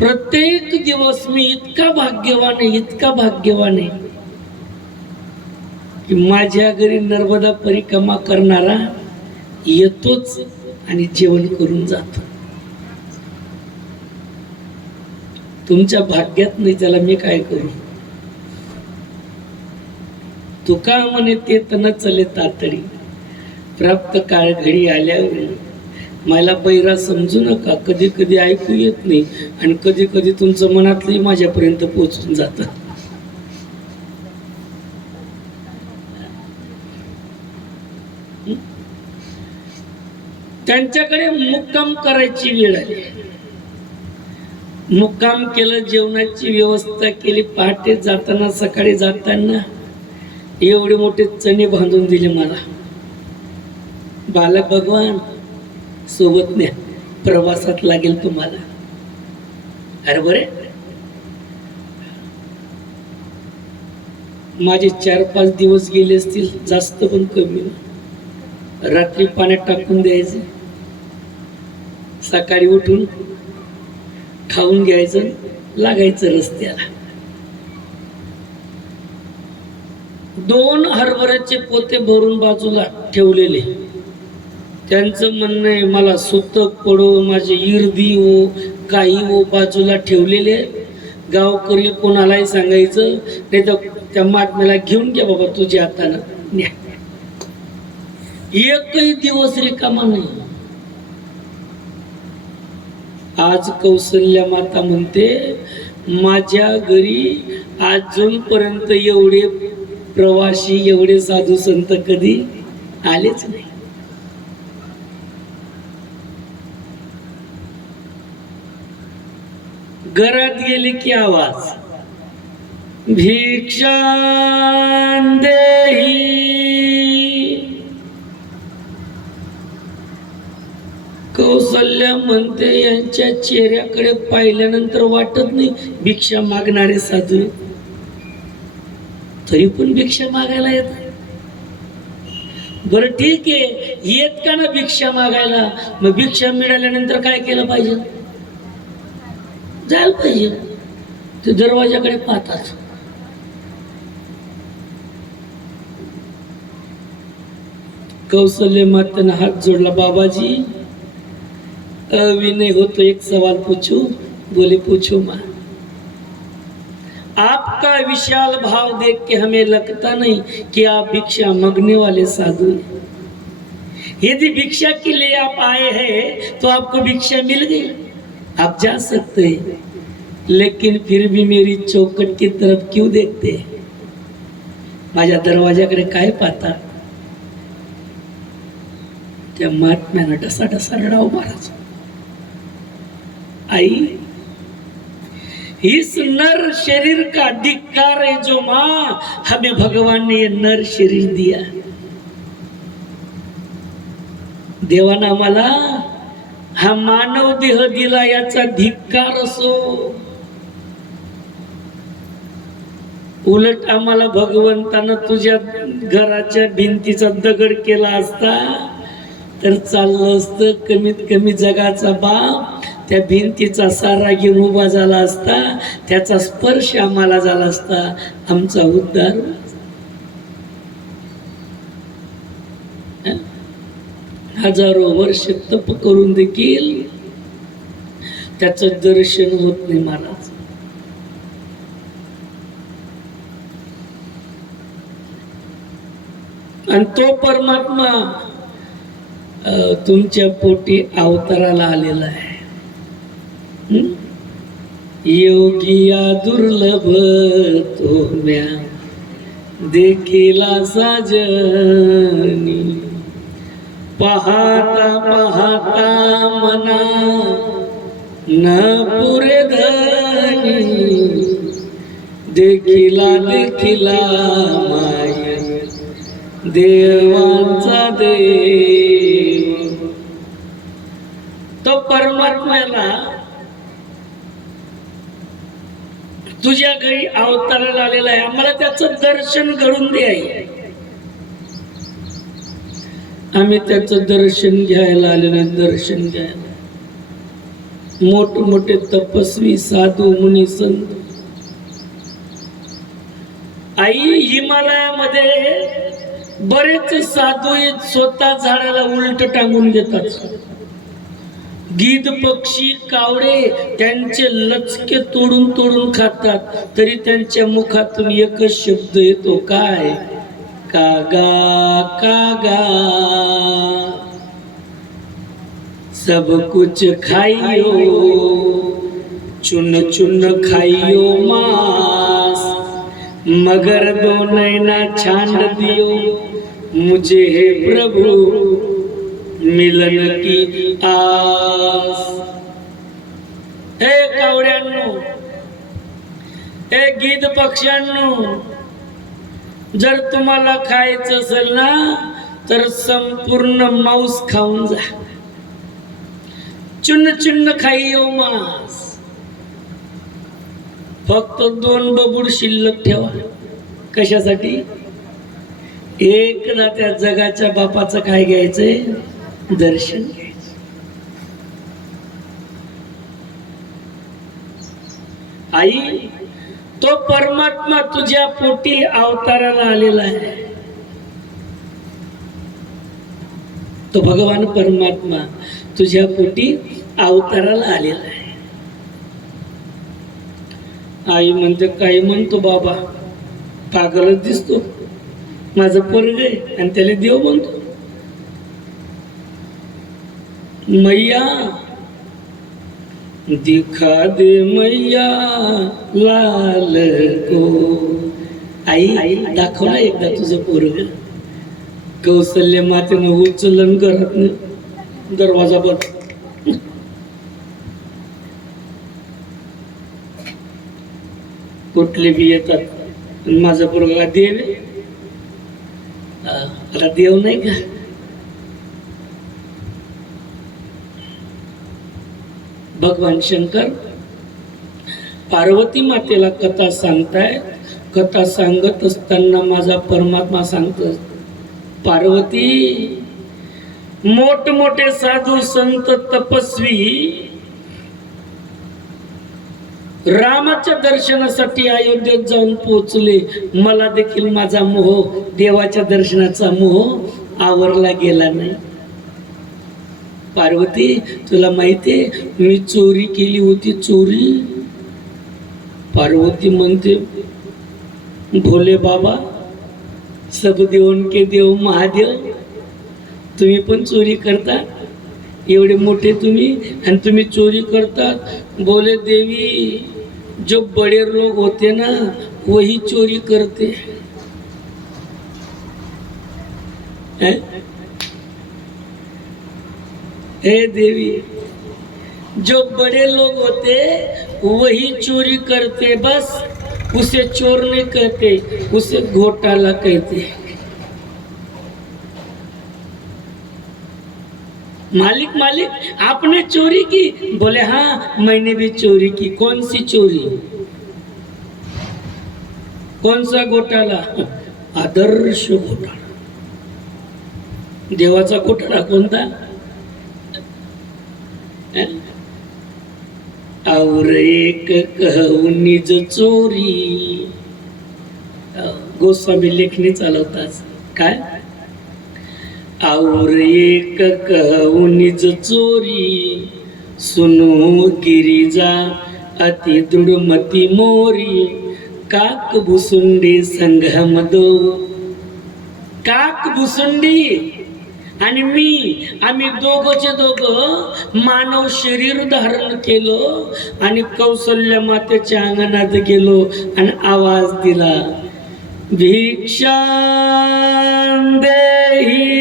प्रत्येक दिवस मी इतका भाग्यवान आहे की माझ्या घरी नर्मदा परिक्रमा करणारा येतोच आणि जेवण करून जातो. तुमच्या भाग्यात नाही, त्याला मी काय करू. तुका म्हणे ते तन चले तातडी, प्राप्त काळ घडी आल्यावर. मला बैरा समजू नका, कधी कधी ऐकू येत नाही आणि कधी कधी तुमचं मनातलंही माझ्यापर्यंत पोहोचून जातं. त्यांच्याकडे मुक्काम करायची वेळ आली. मुक्काम केलं, जेवणाची व्यवस्था केली. पहाटे जाताना, सकाळी जाताना एवढे मोठे चणे बांधून दिले मला. बालक भगवान सोबत न्या, प्रवासात लागेल तुम्हाला. अरे बरे, माझे 4-5 दिवस गेले असतील, जास्त पण कमी. रात्री पाण्यात टाकून द्यायचं, सकाळी उठून खाऊन घ्यायचं, लागायचं रस्त्याला. 2 हरभऱ्याचे पोते भरून बाजूला ठेवलेले. त्यांचं म्हणणं आहे मला सुतक पडो, माझे इर्दी हो, काही हो, बाजूला ठेवलेले. गावकरी कोणालाही सांगायचं नाही तर त्या महात्म्याला घेऊन घ्या बाबा तुझ्या हातानं न्या. एकही दिवस रिकामा नाही. आज कौसल्या माता म्हणते माझ्या घरी अजूनपर्यंत एवढे प्रवासी, एवढे साधू संत कधी आलेच नाही. घरात गेले की आवाज, भिक्षां देही. कौसल्या म्हणते यांच्या चेहऱ्याकडे पाहिल्यानंतर वाटत नाही भिक्षा मागणारे साधू, तरी पण भिक्षा मागायला येत. बरं ठीक आहे, येत का ना भिक्षा मागायला, मग भिक्षा मिळाल्यानंतर काय केलं पाहिजे? जायला पाहिजे. ते दरवाजाकडे पाहतात. कौशल्य मातेने हात जोडला, बाबाजी विनय हो तो एक सवाल पूछू? बोले पूछो मां. आपका विशाल भाव देख के हमें लगता नहीं कि आप भिक्षा मांगने वाले साधु हैं. यदि भिक्षा के लिए आप आए हैं तो आपको भिक्षा मिल गई, आप जा सकते हैं, लेकिन फिर भी मेरी चौखट की तरफ क्यों देखते हैं? माझ्या दरवाजाकडे काय पाहता? त्या महात्म्यानं ढसा रडाव मारायचा. आई, इस नर शरीर का धिक्कार है जो मां, हमें भगवान ने ये नर शरीर दिया. देवानं आम्हाला हा मानव देह दिला, याचा धिक्कार असो. उलट आम्हाला भगवंतानं तुझ्या घराच्या भिंतीचा दगड केला असता तर चाललं असतं. कमीत कमी जगाचा बाप त्या भिंतीचा सारा घेऊन उभा झाला असता, त्याचा स्पर्श आम्हाला झाला असता, आमचा उद्धार. हजारो वर्ष तप करून देखील त्याचं दर्शन होत नाही महाराज. आणि तो परमात्मा तुमच्या पोटी अवताराला आलेला आहे. योगिया दुर्लभ तो म्या देखिला साजनी, पाहता पाहता मना न पुरे धनी, देखिला माय देवांचा देव. तो परमात्म्याला तुझ्या घरी अवताराला आलेला आहे, आम्हाला त्याचं दर्शन घडून दे. आम्ही त्याचं दर्शन घ्यायला आलेलो आहे, दर्शन घ्यायला. मोठमोठे तपस्वी साधू मुनी संत. आई हिमालयामध्ये बरेच साधू स्वतः झाडाला उलट टांगून घेतात. गीध पक्षी कावळे त्यांचे लचके तोडून तोडून खातात, तरी त्यांच्या मुखातून एकच शब्द येतो, काय? कागा कागा. सब कुछ खाइयो चुन चुन खाइयो मांस, मगर दो नैना छांड दियो मुझे है प्रभु मिलन की आस. हे कावड्यांनो, हे गीध पक्ष्यांनो, जर तुम्हाला खायचं असेल ना तर संपूर्ण मांस खाऊन जा. चुन्न चुन्न खाइयो मांस. फक्त 2 बबूड शिल्लक ठेवा. कशासाठी? एकदा त्या जगाच्या बापाचं काय घ्यायचंय? दर्शन घ्यायचं. आई, तो परमात्मा तुझ्या पोटी अवताराला आलेला आहे. तो भगवान परमात्मा तुझ्या पोटी अवताराला आलेला आहे. आई म्हणते, काही म्हणतो बाबा, पागलच दिसतो. माझं पोरग आहे आणि त्याला देव म्हणतो. मैया दिखा दे मैया लाल को. आई, दाखव ना एकदा तुझं पोरग. कौशल्य मातेनं उचलन करत नाही. दरवाजा बंद. कुठले बी येतात. माझा पोरगा देव आहे. आता देव नाही का? भगवान शंकर पार्वती मातेला कथा सांगतायत. कथा सांगत असताना माझा परमात्मा सांगतो, पार्वती, मोठमोठे साधू संत तपस्वी रामाच्या दर्शनासाठी अयोध्येत जाऊन पोहोचले. मला देखील माझा मोह, देवाच्या दर्शनाचा मोह आवरला गेला नाही. पार्वती, तुला माहितीये मी चोरी केली होती. चोरी? पार्वती म्हणते, भोले बाबा, सब देवन के देव महादेव, तुम्ही पण चोरी करता? एवढे मोठे तुम्ही आणि तुम्ही चोरी करतात? बोले देवी, जो बड़े लोग होते ना वही चोरी करते हैं. हे देवी, जो बड़े लोग होते वही चोरी करते. बस उसे चोर नहीं कहते, उसे घोटाला कहते. मालिक मालिक आपने चोरी की? बोले हाँ, मैंने भी चोरी की. कौन सी चोरी? कौन सा घोटाला? आदर्श घोटाला. देवाचा घोटाला कोणता? और एक कहू निज चोरी. गोस्वामी लेखणी चालवतात. काय? और एक कहू निज चोरी, सुनो गिरिजा अति दृढ़मती मोरी. काक भुसुंडी संगम दो. काक भुसुंडी आणि मी, आम्ही दोघंचे दोघं मानव शरीर धारण केलं आणि कौशल्य मातेच्या अंगणात गेलो आणि आवाज दिला, भिक्षा देही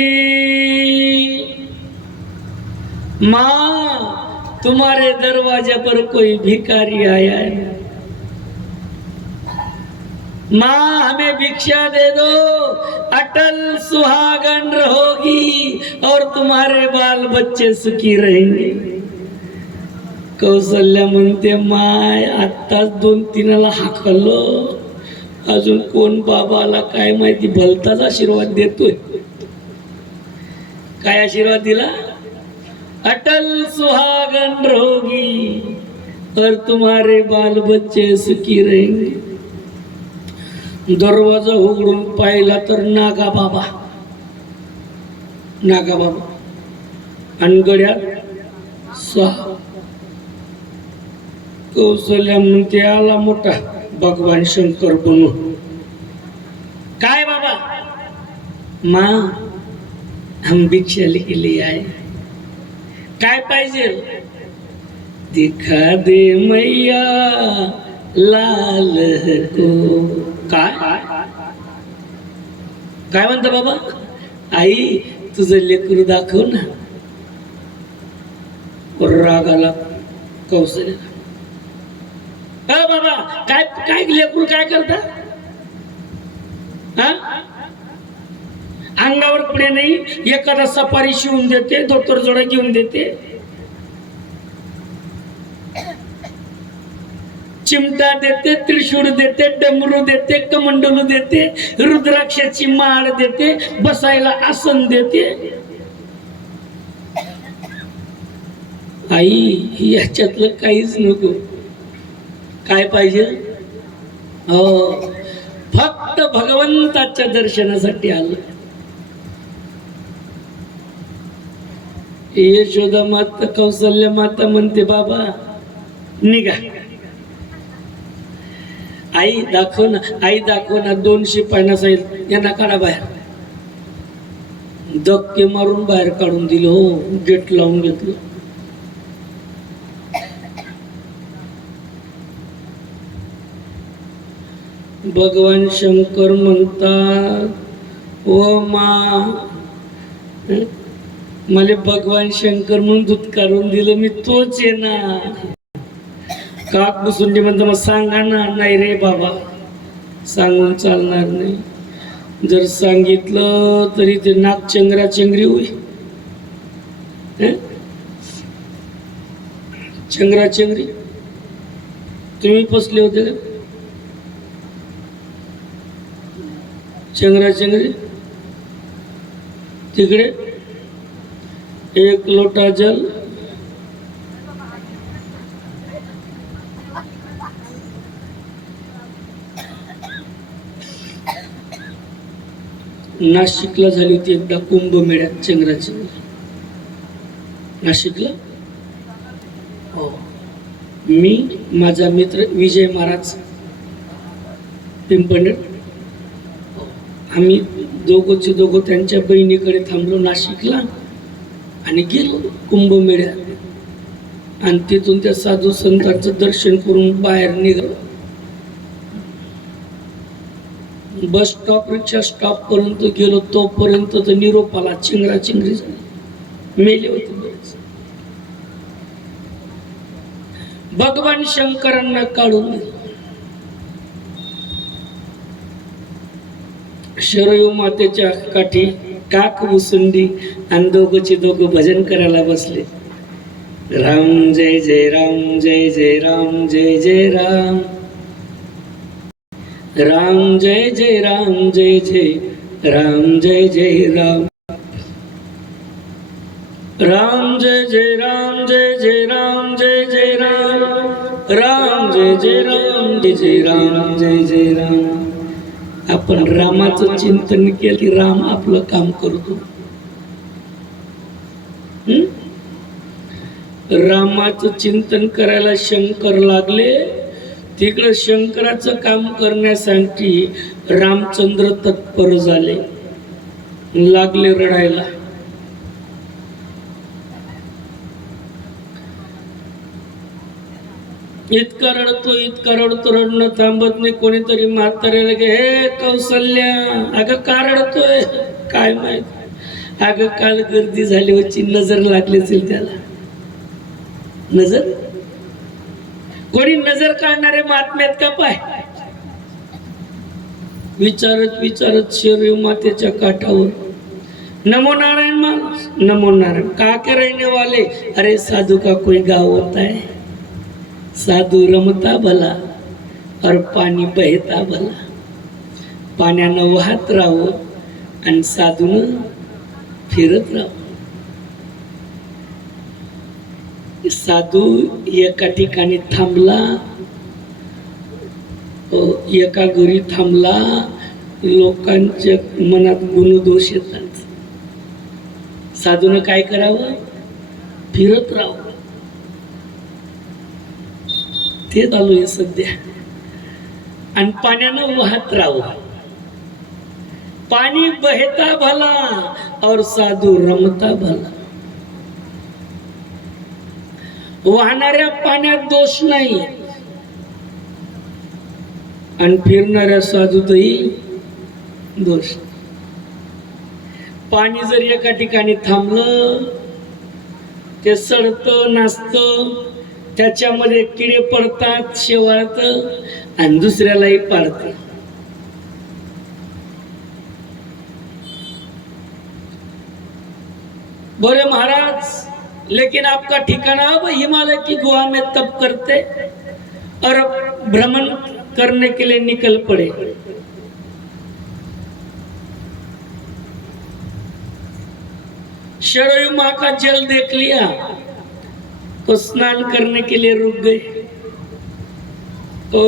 माँ, तुम्हारे दरवाजे पर कोई भिखारी आया है. माँ, हमें भिक्षा दे दो, अटल सुहागन रहोगी और तुम्हारे बाल बच्चे सुखी रहेंगे. कौशल्या म्हणते, माय आत्ताच 2-3 हाकलो, अजून कोण बाबाला काय माहिती, भलताच आशीर्वाद देतोय. काय आशीर्वाद दिला? अटल सुहागन रहोगी. और तुम्हारे बाल बच्चे सुखी रहेंगे. दरवाजा उघडून पाहिला तर नागा बाबा आणि गड्यात 6. कौशल्या म्हणते आला मोठा भगवान शंकर बनू. काय बाबा? माँ हम भिक्षा के लिए आए. काय पाहिजे? दिखा दे मैया लाल को. काय म्हणता बाबा? आई तुझं लेकरू दाखव ना. रागाला कौशल्या, बाबा काय काय लेकरू काय करता? अंगावर पुढे नाही, एखादा सफारी शिवून देते, धोतर जोडा घेऊन देते, चिमटा देते, त्रिशूळ देते, डमरू देते, कमंडलू देते, रुद्राक्षाची माळ देते, बसायला आसन देते. आई याच्यातलं काहीच नको. काय पाहिजे? हो, फक्त भगवंताच्या दर्शनासाठी आलं. यशोदा माता कौशल्या माता म्हणते बाबा निघा. आई दाखव ना, आई दाखव ना. 2 शिपायांना सांगितलं यांना काढा बाहेर. धक्के मारून बाहेर काढून दिलं. हो, गेट लावून घेतलं. भगवान शंकर म्हणतात ओ मा, मला भगवान शंकर म्हणून दूध काढून दिलं, मी तोच आहे ना. काक बसून म्हणतो मग सांगा ना. नाही रे बाबा, सांगून चालणार नाही. जर सांगितलं तरी ते नाक चंगराचंगरी होईल. चंगराचंगरी तुम्ही फसले होते का? चंगराचंगरी तिकडे 1 लोटा जल, नाशिकला झाली होती एकदा कुंभमेळ्यात चंद्राची. नाशिकला हो, मी माझा मित्र विजय महाराज पिंपंडे, आम्ही दोघं त्यांच्या बहिणीकडे थांबलो नाशिकला आणि गेलो कुंभमेळ्यात. आणि तिथून त्या साधू संतांचं दर्शन करून बाहेर निघालो. बस स्टॉप रिक्षा स्टॉप पर्यंत गेलो, तोपर्यंत तर निरोपाला चिंगराचिंगरी झाली, मेले होते बरेच. भगवान शंकरांना काढून शरयू मातेच्या काठी काक मुसुंडी आणि दोघं भजन करायला बसले. राम जय जय राम, जय जय राम, जय जय राम, राम जय जय राम, जय जय राम, जय जय राम, राम जय जय राम, जय जय राम, जय जय राम, राम जय जय राम, जय जय राम, जय जय राम. आपण रामाचं चिंतन केलं की राम आपलं काम करतो. रामाचं चिंतन करायला शंकर लागले. तिकडं शंकराचं काम करण्यासाठी रामचंद्र तत्पर झाले, लागले रडायला. इतका रडतो रडणं थांबत नाही. कोणीतरी म्हाताऱ्याला गे हे कौशल्या, अगं का रडतोय? काय माहित, अगं काल गर्दी झाली होती, नजर लागली असेल त्याला. नजर कोणी नजर काढणारे महात्म्यात का पाय? विचारत शरीर मातेच्या काठावर नमो नारायण माणूस, नमो नारायण. का के रहने वाले? अरे साधू का कोई गाव होता है, साधू रमता भला और पाणी बहता भला. पाण्यानं वाहत राहावं आणि साधून फिरत राहावं. साधू एका ठिकाणी थांबला, एका घरी थांबला. लोकांच्या मनात गुणदोष येतात. साधूनं काय करावं? फिरत राहावं. ते चालू आहे सध्या. आणि पाण्यानं वाहत राहावं. पाणी बहता भला और साधू रमता भला. वाहणाऱ्या पाण्यात दोष नाही आणि फिरणाऱ्या साधूतही दोष. पाणी जर एका ठिकाणी थांबलं, ते सडतं, नाचतं, त्याच्यामध्ये किडे पडतात, शेवाळतं आणि दुसऱ्यालाही पाडतं. बोले महाराज, लेकिन आपका ठिकाना अब हिमालय की गुहा में तप करते और भ्रमण करने के लिए निकल पड़े. सरयू माँ का जल देख लिया तो स्नान करने के लिए रुक गए. ओ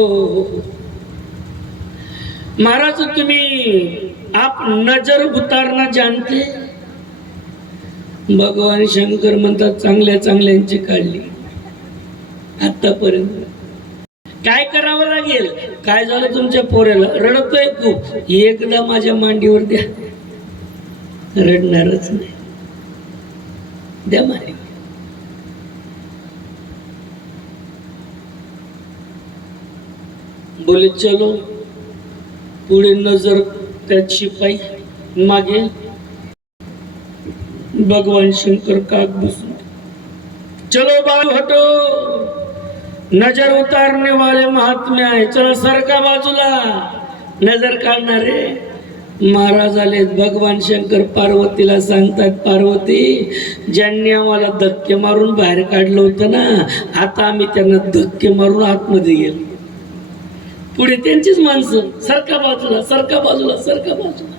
महाराज, तुम्ही आप नजर उतारना जानते? भगवान शंकर म्हणतात चांगल्या चांगल्यांची काढली आतापर्यंत. काय करावं लागेल? काय झालं तुमच्या पोऱ्याला? रडतोय खूप, एकदा माझ्या मांडीवर द्या. रडणारच नाही, द्या मारी. बोले चलो. पुढे नजर त्यात शिपाई, मागे भगवान शंकर काग बसून. चलो बाल हटो, नजर उतारने वाले महात्मे आहे. चला सरका बाजूला, नजर काढणारे महाराज आले. भगवान शंकर पार्वतीला सांगतात, पार्वती, ज्यांनी आम्हाला धक्के मारून बाहेर काढलं होतं ना, आता आम्ही त्यांना धक्के मारून आतमध्ये गेलो. पुढे त्यांचीच माणसं, सरका बाजूला, सरका बाजूला, सरका बाजूला.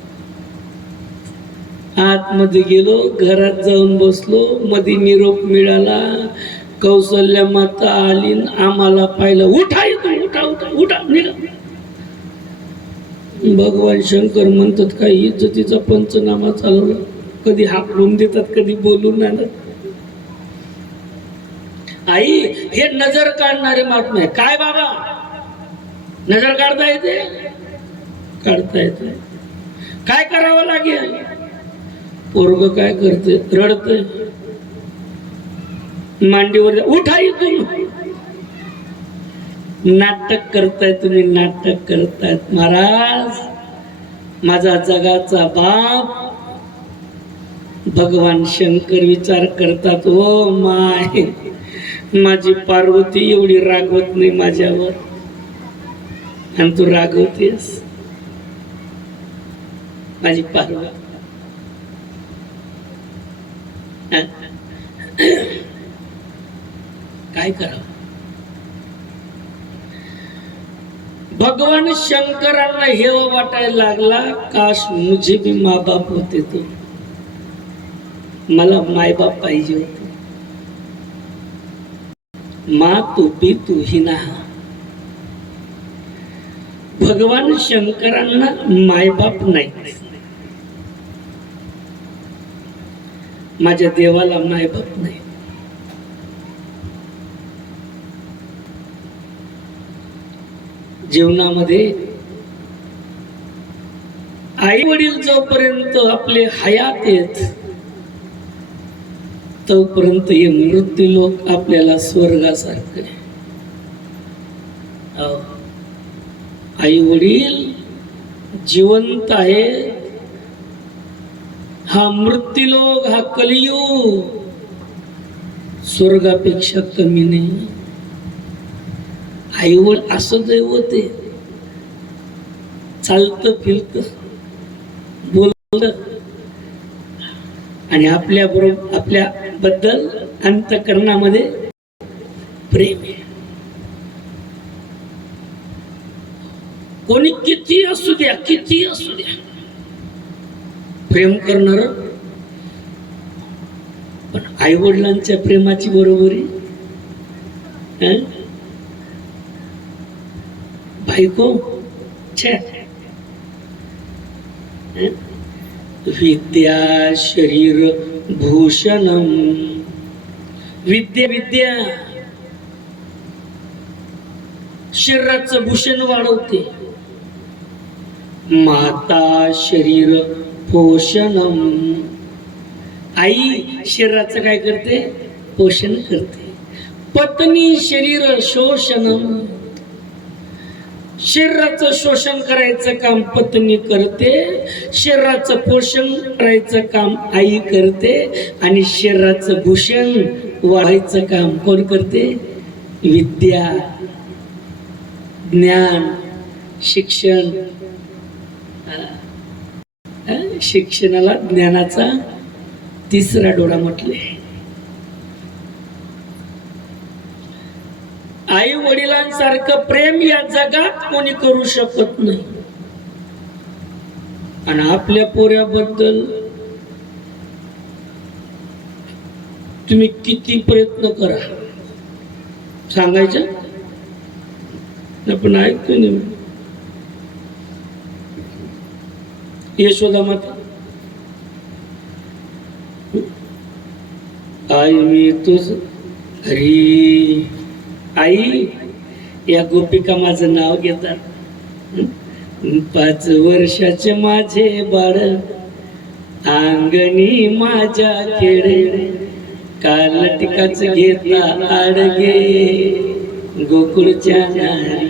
आतमध्ये गेलो, घरात जाऊन बसलो. मध्ये निरोप मिळाला, कौशल्या माता आली, आम्हाला पाहिलं. उठा इथून, उठा उठा उठा, निघा. भगवान शंकर म्हणतात, काही इज्जतीचा पंचनामा चालवला. कधी हाकलून देतात, कधी बोलून आणतात. आई, हे नजर काढणारे महात्मा आहे. काय बाबा, नजर काढता येते? काढता येते. काय करावं लागेल? पोरग काय करते? रडते. मांडीवर उठा इथून. नाटक करताय तुम्ही, नाटक करतायत. महाराज, माझा जगाचा बाप भगवान शंकर विचार करतात, ओ माय, माझी पार्वती एवढी रागवत नाही माझ्यावर, आणि तू रागवतेस. माझी पार्वती काय करावं? भगवान शंकरांना हे वाटायला लागला, काश मुझे भी माँ बाप होते तो. मला माय बाप पाहिजे होते. माँ तू भी तू ही ना. भगवान शंकरांना मायबाप नाही, माझ्या देवाला मायबाप नाही. जीवनामध्ये आई वडील जोपर्यंत आपले हयात आहेत, तोपर्यंत हे मृत्यू लोक आपल्याला स्वर्गासारखे. आई वडील जिवंत आहे, हा मृत्यूलोक, हा कलियुग स्वर्गापेक्षा कमी नाही. आई वडील असं दैवत आहे, चालतं फिरतं बोलत आणि आपल्या बरोबर, आपल्या बद्दल अंतःकरणामध्ये प्रेम आहे. कोणी किती असू द्या, किती असू द्या, प्रेम करणार. पण आई वडिलांच्या प्रेमाची बरोबरी हं? बायको छे हं? विद्या शरीर भूषणम, विद्या विद्या शरीराचं भूषण वाढवते. माता शरीर पोषणम, आई शरीराचं काय करते? पोषण करते. पत्नी शरीर शोषणम, शरीराचं शोषण करायचं काम पत्नी करते, शरीराचं पोषण करायचं काम आई करते, आणि शरीराचं भूषण वाढायचं काम कोण करते? विद्या, ज्ञान, शिक्षण. शिक्षणाला ज्ञानाचा तिसरा डोळा म्हटले. आई वडिलांसारखं प्रेम या जगात कोणी करू शकत नाही. आणि आपल्या पोऱ्याबद्दल तुम्ही किती प्रयत्न करा सांगायचं, पण ऐकतो नाही. यशोदा माता, आई मी तुझ हरी. आई या गोपिका माझं नाव घेतात. 5 वर्षाचे माझे बाळ अंगणी माझ्या खेळे, काल टिकाच घेता आडगे गोकुळच्या नारी.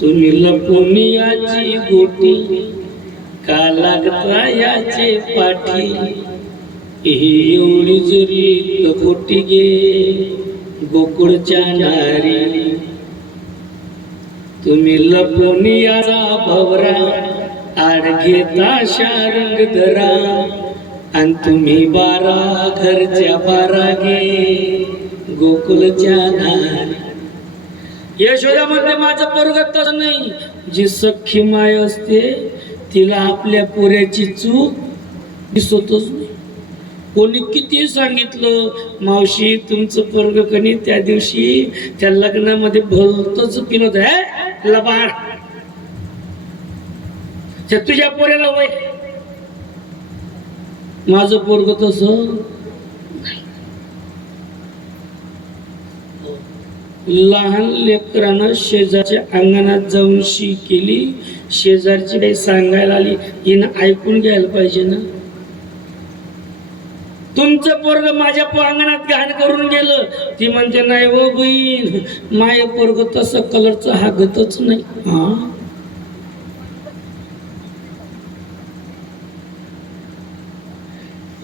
तुम्ही लपून याची गोटी, का लागता याचे पाठी, ही एवढी जरी खोटी गे गोकुळच्या नारी. तुम्ही लपून याचा भवरा, आड घेता शारंग धरा, आणि तुम्ही 12 घरच्या 12 गे गोकुळच्या नारी. यशोदा म्हणते माझं पोरग तसं नाही. जी सख्खी माय असते तिला आपल्या पोऱ्याची चूक दिसतच नाही. कोणी किती सांगितलं मावशी तुमचं पोरग कणी त्या दिवशी त्या लग्नामध्ये भलतच केलं होतं, लबाड, तुझ्या पोऱ्याला वय. माझं पोरग तसं लहान लेकरानं शेजारच्या अंगणात जाऊन शी केली. शेजारची काही सांगायला आली, हिनं ऐकून घ्यायला पाहिजे ना. तुमचं पोरग माझ्या अंगणात घाण करून गेलं. ती म्हणते नाही हो बहीण, माय पोरग तसं कलरचं हागतच नाही. हा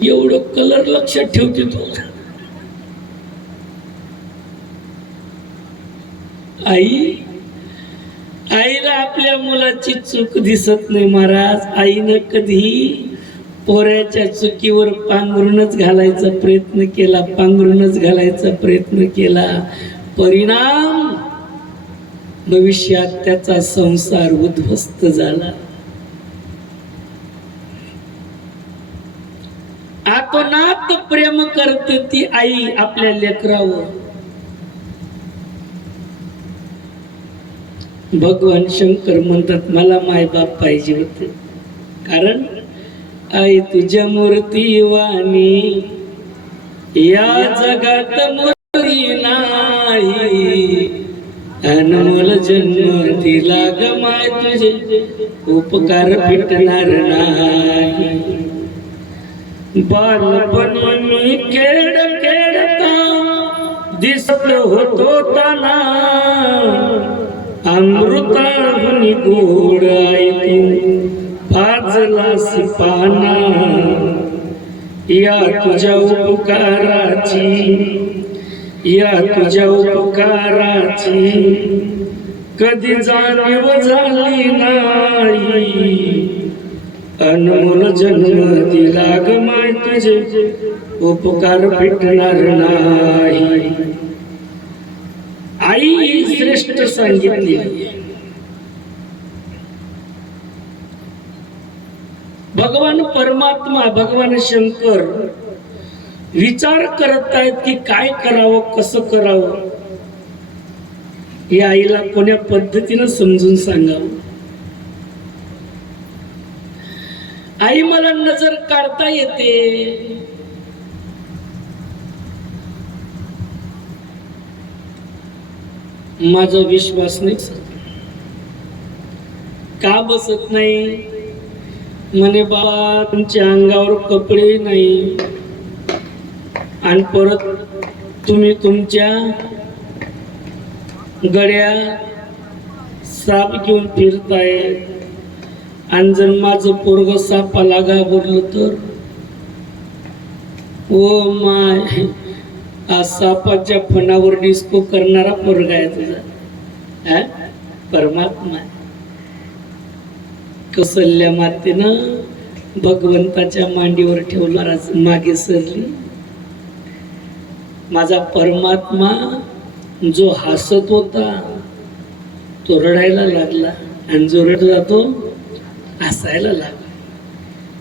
एवढं कलर लक्षात ठेवते तू. आईला आपल्या मुलाची चूक दिसत नाही महाराज. आईनं कधी पोऱ्याच्या चुकीवर पांघरूनच घालायचा प्रयत्न केला, पांघरूनच घालायचा प्रयत्न केला. परिणाम भविष्यात त्याचा संसार उद्ध्वस्त झाला. आतोनात प्रेम करते ती आई आपल्या लेकरावर. भगवान शंकर म्हणतात मला मायबाप पाहिजे होते, कारण आई तुझ्या मूर्ती वाणी या जगात मूर्ती नाही. अनमोल जन्म दिला ग माय तुझे उपकार फिटणार नाही. बालपणी मी खेळ खेळता दिसत होतो ताना, अमृताहून गोड ऐकून पाजलास पाना. या तुझ्या उपकाराची, या तुझ्या उपकाराची कधी जाणीव झाली नाही. अनमोल जन्म दिला ग माय तुझे उपकार फिटणार नाही. आई श्रेष्ठ सांगितली. भगवान परमात्मा, भगवान शंकर विचार करत आहेत की काय करावं, कसं करावं. या आईला कोण्या पद्धतीनं समजून सांगावं. आई मला नजर काढता येते, माझा विश्वास नाही का बसत नाही. म्हणे बाबा तुमच्या अंगावर कपडे नाही आणि परत तुम्ही तुमच्या गड्या साप घेऊन फिरताय आणि जर माझं पोरग सापाला घाबरलं तर ओ माय, सापाच्या फणावर डिस्को करणारा पोरगा आहे तुझा. परमात्मा कौसल्या मातेनं भगवंताच्या मांडीवर ठेवला, मागे सरली. माझा परमात्मा जो हसत होता तो रडायला लागला आणि जो रडला तो हसायला लागला.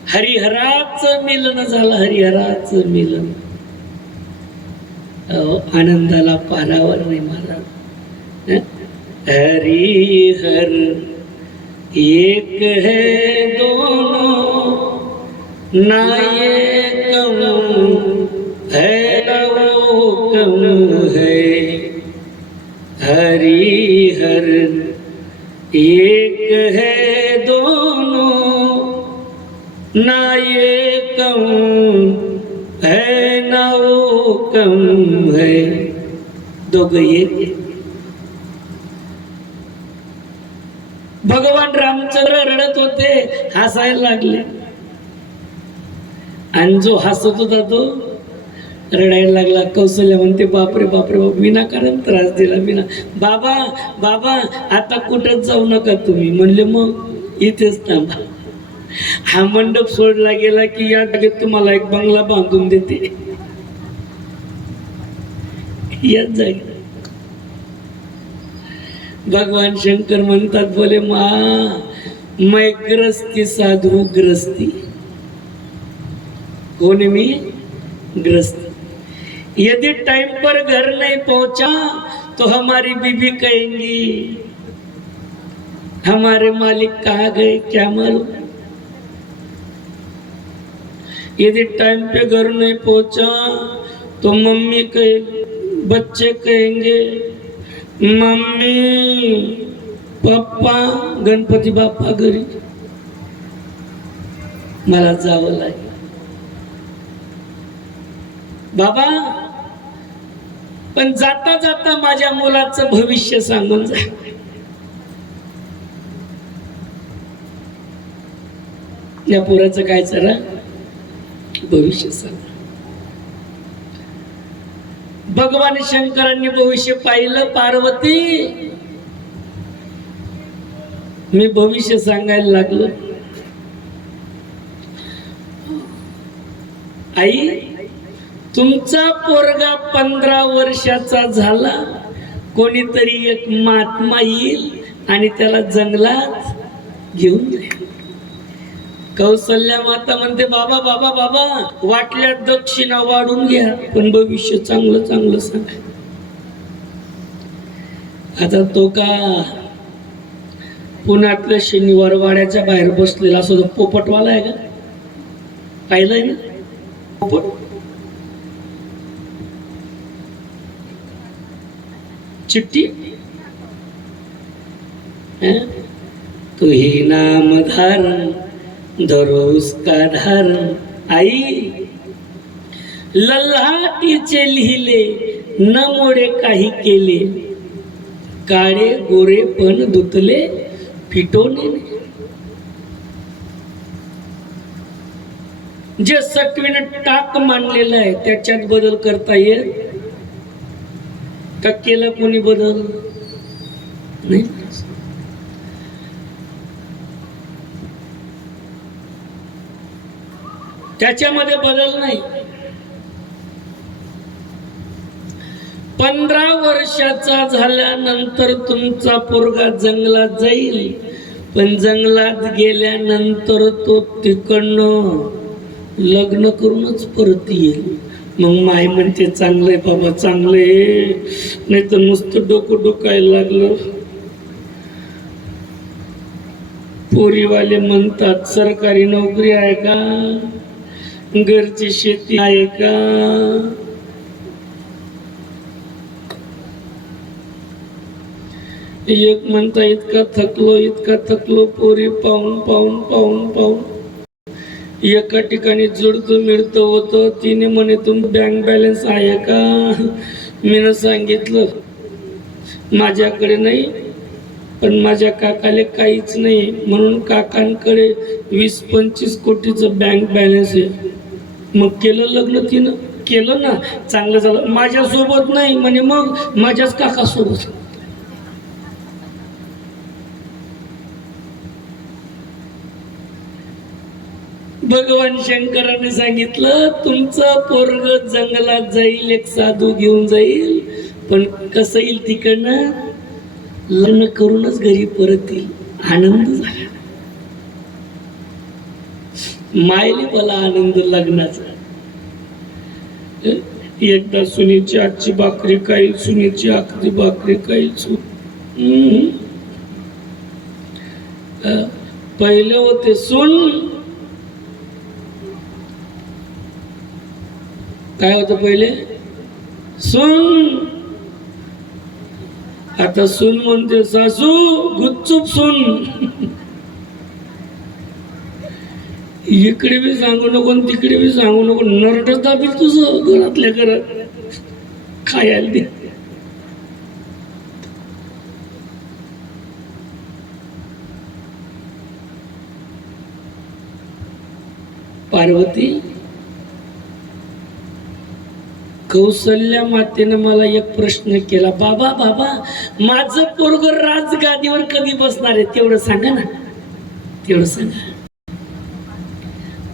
हरिहराचं मिलन झालं, हरिहराचं मिलन. आनंदाला पारावर नाही महाराज. हरिहर एक है दोनों ना ये कम है ना वो कम है. हरिहर एक है दोनों ना ये कम है ना वो कम है. दोघं एक. भगवान रामचंद्र रडत होते, हसायला लागले आणि जो हसत होता तो रडायला लागला. कौशल्य म्हणते बापरे बापरे बाप, विनाकारण त्रास दिला. बाबा बाबा आता कुठंच जाऊ नका तुम्ही. म्हणले मग इथेच थांबा. हा मंडप सोडला गेला की या जागेत तुम्हाला एक बंगला बांधून देते. याच जागे भगवान शंकर म्हणतात, बोले मैं ग्रस्ती साधू ग्रस्ती. कोण मी? ग्रस्ती. यदि टाइम पर घर नहीं पहुंचा तो हमारी बीबी कहेंगी हमारे मालिक कहाँ गए क्या मालूम. यदि टाइम पे घर नहीं पहुंचा तो मम्मी कहे, बच्चे कहेंगे मम्मी पप्पा गणपती बाप्पा घरी. मला जावं लागेल. बाबा पण जाता जाता माझ्या मुलाचं भविष्य सांगून जा. या पोराचं काय चला भविष्य सांग. भगवान शंकरांनी भविष्य पाहिलं. पार्वती मी भविष्य सांगायला लागलो. आई तुमचा पोरगा 15 वर्षाचा झाला, कोणीतरी एक महात्मा येईल आणि त्याला जंगलात घेऊन जाईल. कौसल्या माता म्हणते बाबा बाबा बाबा वाटल्या दक्षिणा वाढून घ्या पण भविष्य चांगलं चांगलं सांगा. आता तो का पुण्यातल्या शनिवार वाड्याच्या बाहेर बसलेला असं पोपटवाला आहे का? पाहिलंय ना पोपट. चिट्टी तू ही नाम धारण धरो उसका धारण. आई लल्हाटीचे लिहिले न मोडे काही केले, काळे गोरे पण धुतले फिटोने. जे सटवीने टाक मांडलेलं आहे त्याच्यात बदल करता येईल का? केला कोणी बदल नाही. त्याच्यामध्ये बदल नाही. 15 वर्षाचा झाल्यानंतर तुमचा पोरगा जंगलात जाईल, पण जंगलात गेल्यानंतर तो तिकडनं लग्न करूनच परत येईल. मग माय म्हणते चांगलंय बाबा चांगलंय, नाही तर नुसतं डोकं डोकायला लागलं. पोरीवाले म्हणतात सरकारी नोकरी आहे का, घरची शेती आहे का. एक म्हणता इतका थकलो पोरी पाहून पाहून पाहून पाहून. एका ठिकाणी जुडतं मिळतं होतं, तिने म्हणे तुम बँक बॅलन्स आहे का. मीनं सांगितलं माझ्याकडे नाही, पण माझ्या काकाले काहीच नाही, म्हणून काकांकडे 20-25 कोटीचं बँक बॅलन्स आहे. मग केलं लग्न तिनं, केलं ना, चांगलं झालं. माझ्यासोबत नाही म्हणे, मग माझ्याच काकासोबत. भगवान शंकराने सांगितलं तुमचं पोरग जंगलात जाईल, एक साधू घेऊन जाईल, पण कसं येईल तिकडनं, लग्न करूनच घरी परत येईल. आनंद झाला. मायले मला आनंद लग्नाचा. एकदा सुनीची आजची भाकरी खाईल, सुनीची आखरी भाकरी खाईल. पहिले होते सून, काय होतं पहिले, सून. आता सून म्हणते सासू, गुपचूप सून. इकडे बी सांगू नको तिकडे बी सांगू नको, नरडच दाबील तुझं घरातल्या घरात खायला दे. पार्वती, कौसल्या मातेनं मला एक प्रश्न केला, बाबा बाबा माझं पोरग राजगादीवर कधी बसणार आहे, तेवढं सांगा ना, तेवढं सांगा.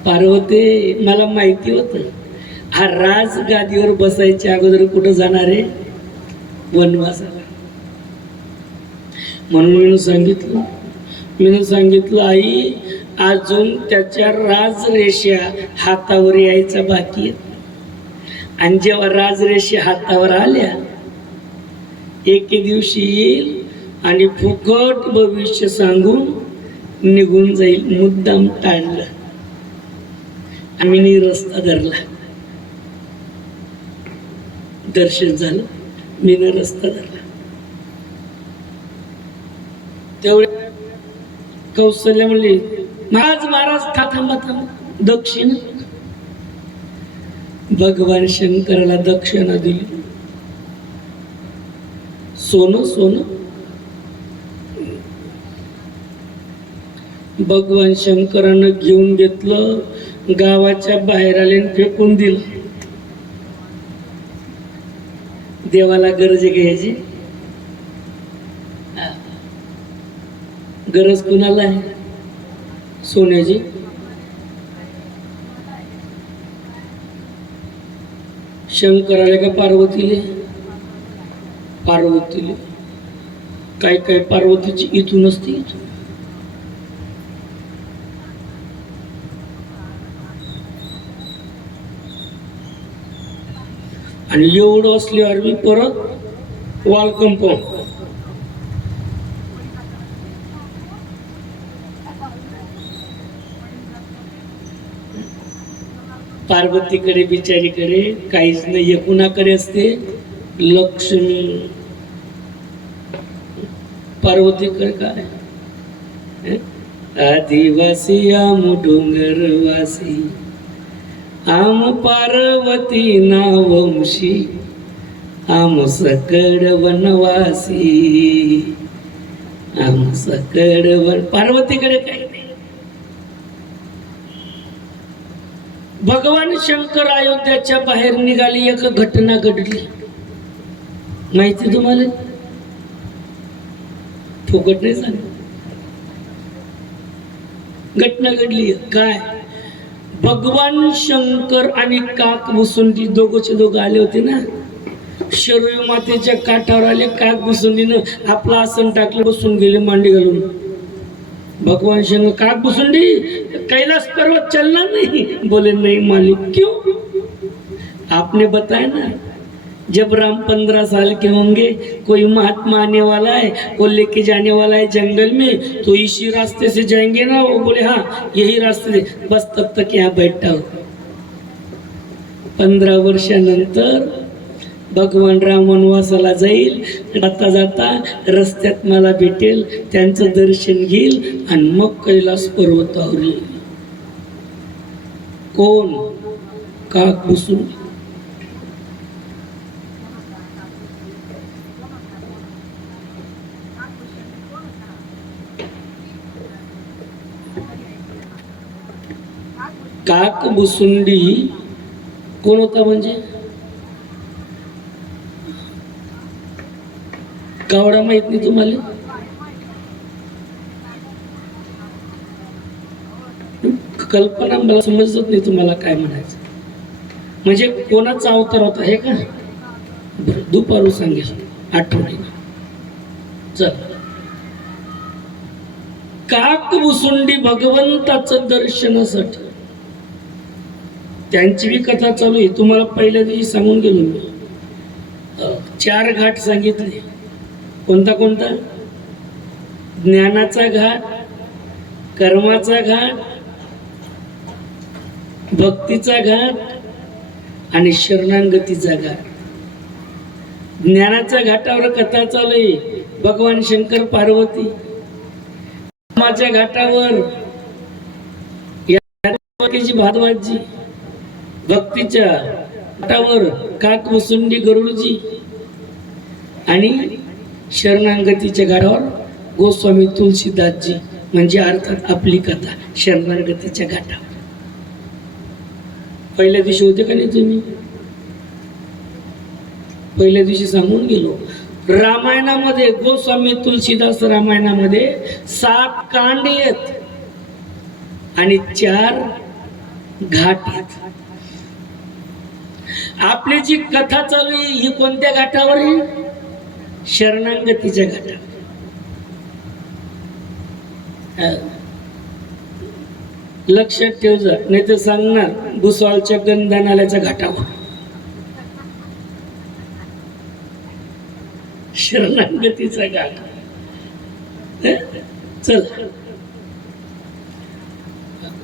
पार्वती, मला माहिती होतं हा राजगादीवर बसायच्या अगोदर कुठं जाणार आहे, वनवासाला. म्हणून मी सांगितलं आई अजून त्याच्या राजरेषा हातावर यायचा बाकी आहे. आणि जेव्हा राजरेषा हातावर आल्या, एके दिवशी येईल आणि फुकट भविष्य सांगून निघून जाईल. मुद्दाम टाळलं. आम्ही रस्ता धरला, दर्शन झालं, मी रस्ता धरला. तेवढे कौशल्य म्हणले महाराज थांबा थांबा, दक्षिण. भगवान शंकराला दक्षिणा दिली, सोनं. भगवान शंकरानं घेऊन घेतलं, गावाच्या बाहेर आले, फेकून दिलं. देवाला गरज घ्यायची, गरज कुणाला आहे, सोन्याची. शंकराला का पार्वतीले, काय पार्वतीची इथून असते, इथून. आणि एवढं असल्यावर मी परत वॉल कंपाऊंड. पार्वतीकडे बिचारीकडे काहीच नाही, कुणाकडे असते, लक्ष्मी. पार्वतीकडे काय, आदिवासी आम डोंगरवासी, आम पार्वती नावंशी, आम सकड वनवासी, आम सकड वन. पार्वतीकडे काही नाही. भगवान शंकर अयोध्याच्या बाहेर निघाली, एक घटना घडली, माहिती तुम्हाला, फुकट नाही सांग. घटना घडली काय, भगवान शंकर आणि काकभुसुंडी दोघं आले होते ना, शरयू मातेच्या काठावर आले. काकभुसुंडीनं आपलं आसन टाकलं, बसून गेले मांडी घालून. भगवान शंकर, काकभुसुंडी कैलाश पर्वत चलना नहीं, बोले नहीं मालिक. क्यों, आपने बताया ना, जब राम 15 साल के होंगे, कोई महात्मा आने वाला है, वो लेके जाने वाला है जंगल में, तो इसी रास्ते से जाएंगे ना। वो बोले हाँ यही रास्ते से, बस तब तक यहाँ बैठा हो। 15 वर्षानंतर भगवान राम वनवासाला जाईल, जाता जाता रस्त्यात मला भेटेल, त्यांचं दर्शन घेईल आणि मग कैलास पर्वतावर येईल. कोण? काक बसून. काक बुसुंडी कोण होता म्हणजे? कावडा माहित नाही तुम्हाला? कल्पना मला समजत नाही तुम्हाला काय म्हणायचं. म्हणजे कोणाचा अवतार होता हे का? दुपारू सांगेल आठवणीने. चल, काक बुसुंडी भगवंताचं दर्शनासाठी त्यांची बी कथा चालू आहे. तुम्हाला पहिल्या दिवशी सांगून गेलो मी. 4 घाट सांगितले. कोणता कोणता? ज्ञानाचा घाट, कर्माचा घाट, भक्तीचा घाट आणि शरणागतीचा घाट. ज्ञानाच्या घाटावर कथा चालू आहे, भगवान शंकर पार्वती. कर्माच्या घाटावर भारद्वाजी, भक्तीच्या घाटावर काक बुसुंडी गरुडजी आणि शरणागतीच्या घाटावर गोस्वामी तुलसीदासजी. म्हणजे अर्थात आपली कथा शरणागतीच्या घाटावर. पहिल्या दिवशी होते का नाही तुम्ही? पहिल्या दिवशी सांगून गेलो. रामायणामध्ये गोस्वामी तुलसीदास रामायणामध्ये 7 कांड आहेत आणि 4 घाट आहेत. आपली जी कथा चालू आहे ही कोणत्या घाटावर आहे? शरणागतीच्या घाटावर. लक्षात ठेव जा, नाही तर सांगणार भुसावळच्या गंधा नाल्याच्या घाटावर. शरणागतीचा घाट. चल,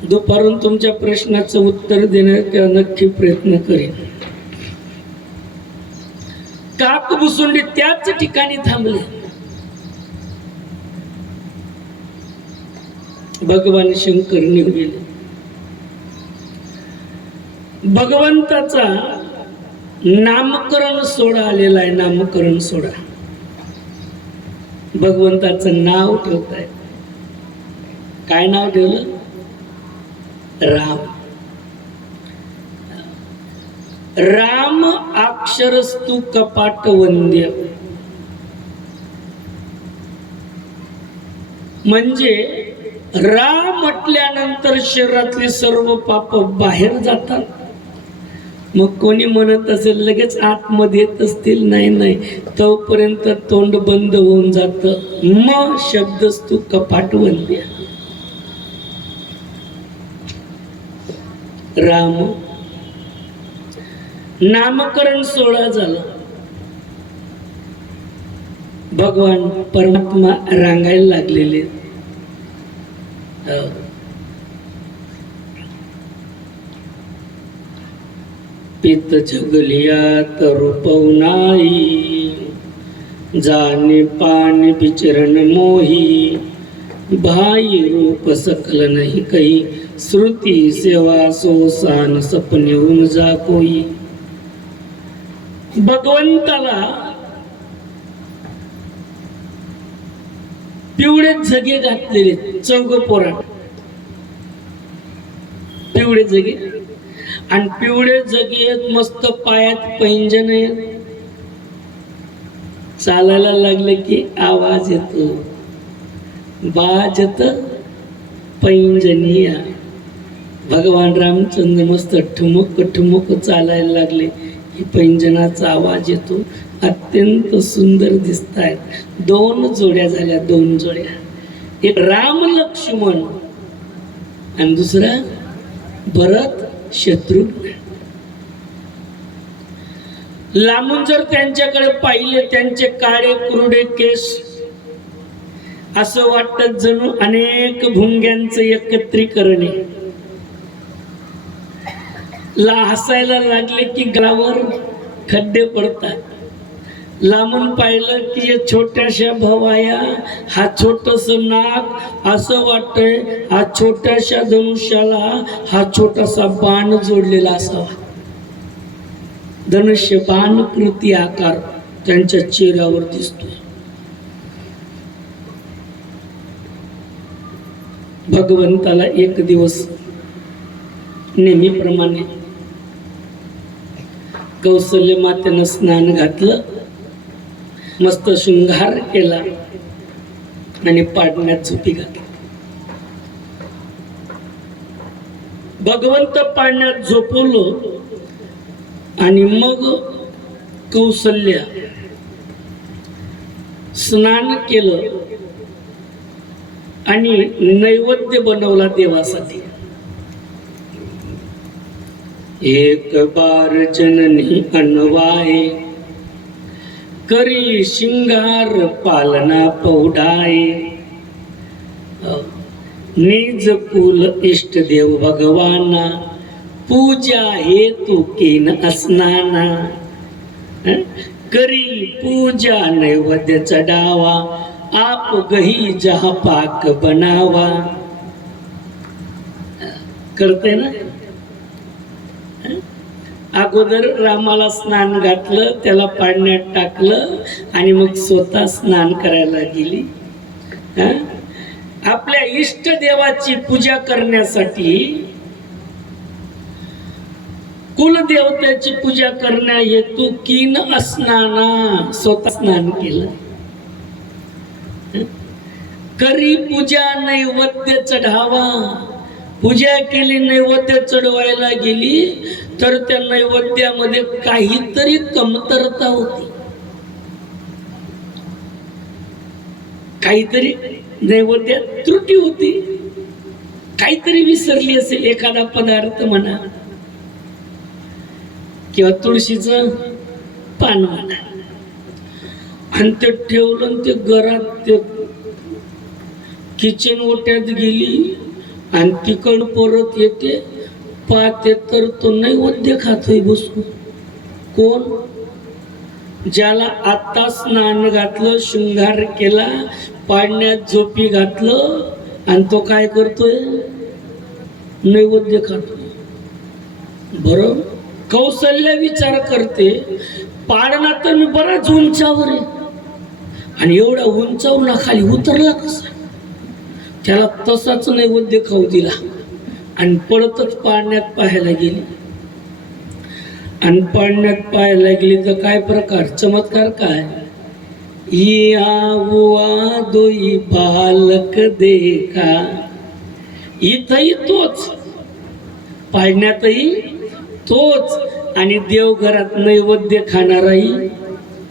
दुपारून तुमच्या प्रश्नाचं उत्तर देण्याचा नक्की प्रयत्न करेन. काक बुसुंडी त्याच ठिकाणी थांबले. भगवान शंकर निघाले. भगवंताचा नामकरण सोहळा आलेला आहे. नामकरण सोहळा. भगवंताचं नाव ठेवताय. काय नाव ठेवलं? राम. राम अक्षरस्तु कपाट वंद्य. म्हणजे राम म्हटल्यानंतर शरीरातली सर्व पाप बाहेर जातात. मग कोणी म्हणत असेल लगेच आतमध्ये येत असतील, नाही नाही, तोपर्यंत तोंड बंद होऊन जात. मग शब्दस्तु कपाट वंद्य. राम नामकरण सोहळा झाला. भगवान परमात्मा रांगायला लागलेले. पित जगलिया तरु पवनाई, जाने पान विचरण मोही, भाई रूप सकल नहीं कही, श्रुति सेवा सोसान सपने उन जा कोई. भगवंताला पिवळे झगे घातलेले 4 पोरात. पिवळे झगे आणि पिवळे झगे मस्त पायात पैंजण आहेत. चालायला लागले की आवाज येतो, बाजत पैंजनिया. भगवान रामचंद्र मस्त ठुमक ठुमक चालायला लागले की पैंजनाचा आवाज येतो. अत्यंत सुंदर दिसत आहेत. 2 जोड्या झाल्या. 2 जोड्या. एक राम लक्ष्मण आणि दुसरा भरत शत्रुघ्न. लांबून जर त्यांच्याकडे पाहिले, त्यांचे काळे कुरडे केस, असं वाटत जणू अनेक भुंग्यांचं एकत्रीकरण आहे. हसायला लागले की गळावर खड्डे पडतात. लांबून पाहिलं की या छोट्याशा भवाया, हा छोटस नाक, असं वाटतंय हा छोट्याशा धनुष्याला हा छोटासा बाण जोडलेला असावा. धनुष्य बाण कृती आकार त्यांच्या चेहऱ्यावर दिसतोय. भगवंताला एक दिवस नेहमीप्रमाणे कौसल्य मातेनं स्नान घातलं, मस्त शृंगार केला आणि पाडण्यात झोपी घातली. भगवंत पाडण्यात झोपवलं आणि मग कौसल्या स्नान केलं आणि नैवेद्य बनवला देवासाठी. एक बार जननी अनवाए, करी शिंगार पालना पौडाए. निज कुल इष्ट देव भगवाना, पूजा हेतु कीन स्नाना. करी पूजा नैवेद्य चढावा, आप गही जहा पाक बनावा. करते ना. अगोदर रामाला स्नान घातलं, त्याला पाण्यात टाकलं आणि मग स्वतः स्नान करायला गेली. आपल्या इष्ट देवाची पूजा करण्यासाठी, कुलदेवतेची पूजा करण्या हेतू कीन स्नाना, स्वतः स्नान केलं. करी पूजा नैवेद्य चढावा, पूजा केली, नैवेद्य चढवायला गेली तर त्या नैवेद्यामध्ये काहीतरी कमतरता होती. काहीतरी नैवेद्यात त्रुटी होती, काहीतरी विसरली असेल, एखादा पदार्थ म्हणा किंवा तुळशीचं पान म्हणा, आणि ते ठेवलं. ते घरात ते किचन ओट्यात गेली आणि तिकडं परत येते, पाहते तर तो नैवेद्य खातोय बसून. कोण? ज्याला आता स्नान घातलं, शृंगार केला, पाडण्यात झोपी घातलं, आणि तो काय करतोय? नैवेद्य खातोय. बरं, कौसल्य विचार करते, पाडणा तर मी बराच उंचावर आहे, आणि एवढ्या उंचावरून खाली उतरला कसा? त्याला तसाच नैवेद्य खाऊ दिला आणि पडतच पाळण्यात पाहायला गेली. आणि पाळण्यात पाहायला गेली तर काय प्रकार, चमत्कार काय? या दोई बालक देखा. इथंही तोच, पाळण्यातही तोच, आणि देवघरात नैवेद्य खाणाराही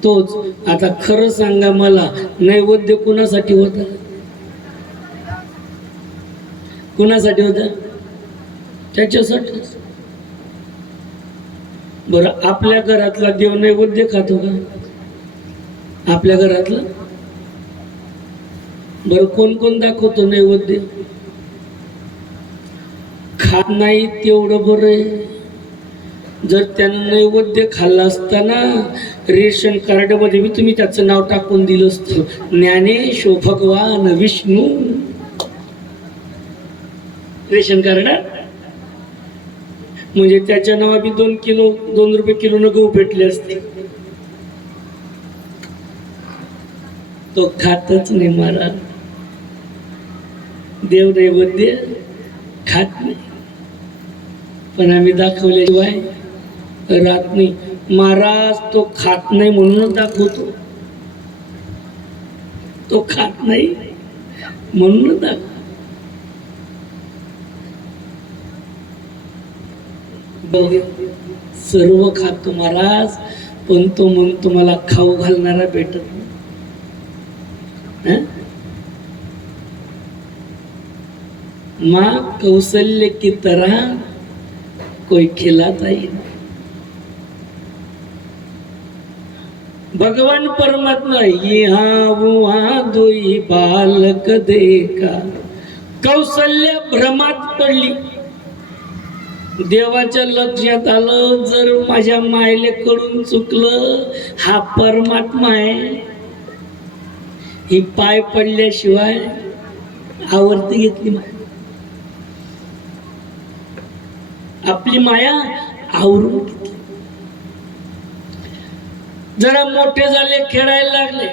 तोच. आता खरं सांगा मला, नैवेद्य कुणासाठी होता? कुणासाठी होता? त्याच्यासाठी. बरं, आपल्या घरातला देव नैवेद्य खातो का? आपल्या घरातलं? बरं, कोण कोण दाखवतो नैवेद्य? खात नाही तेवढं बरं आहे. जर त्यानं नैवेद्य खाल्ला असताना रेशन कार्ड मध्ये मी तुम्ही त्याचं नाव टाकून दिलं असतं, ज्ञानेश भगवान विष्णू. रेशन कार्ड म्हणजे त्याच्या नावा बी 2 रुपये किलो न गहू भेटले असते. तो खातच नाही महाराज, देव नैवेद्य खात नाही. पण आम्ही दाखवल्याशिवाय राहत नाही. महाराज तो खात नाही म्हणूनच दाखवतो, तो खात नाही म्हणूनच दाखवतो. सर्व खातो महाराज, पण तो म्हणतो मला खाऊ घालणारा भेटत नाही. माँ कौशल्य की तरह कोई खिलाता ही नहीं. भगवान परमात्मा यहाँ वहाँ दोई बालक देखा. कौसल्या भ्रमात पडली. देवाच्या लक्षात आलं जर माझ्या मायलेकडून चुकलं, हा परमात्मा आहे, ही पाय पडल्याशिवाय आवर्ती घेतली माया. आपली माया आवरून घेतली. जरा मोठे झाले, खेळायला लागले,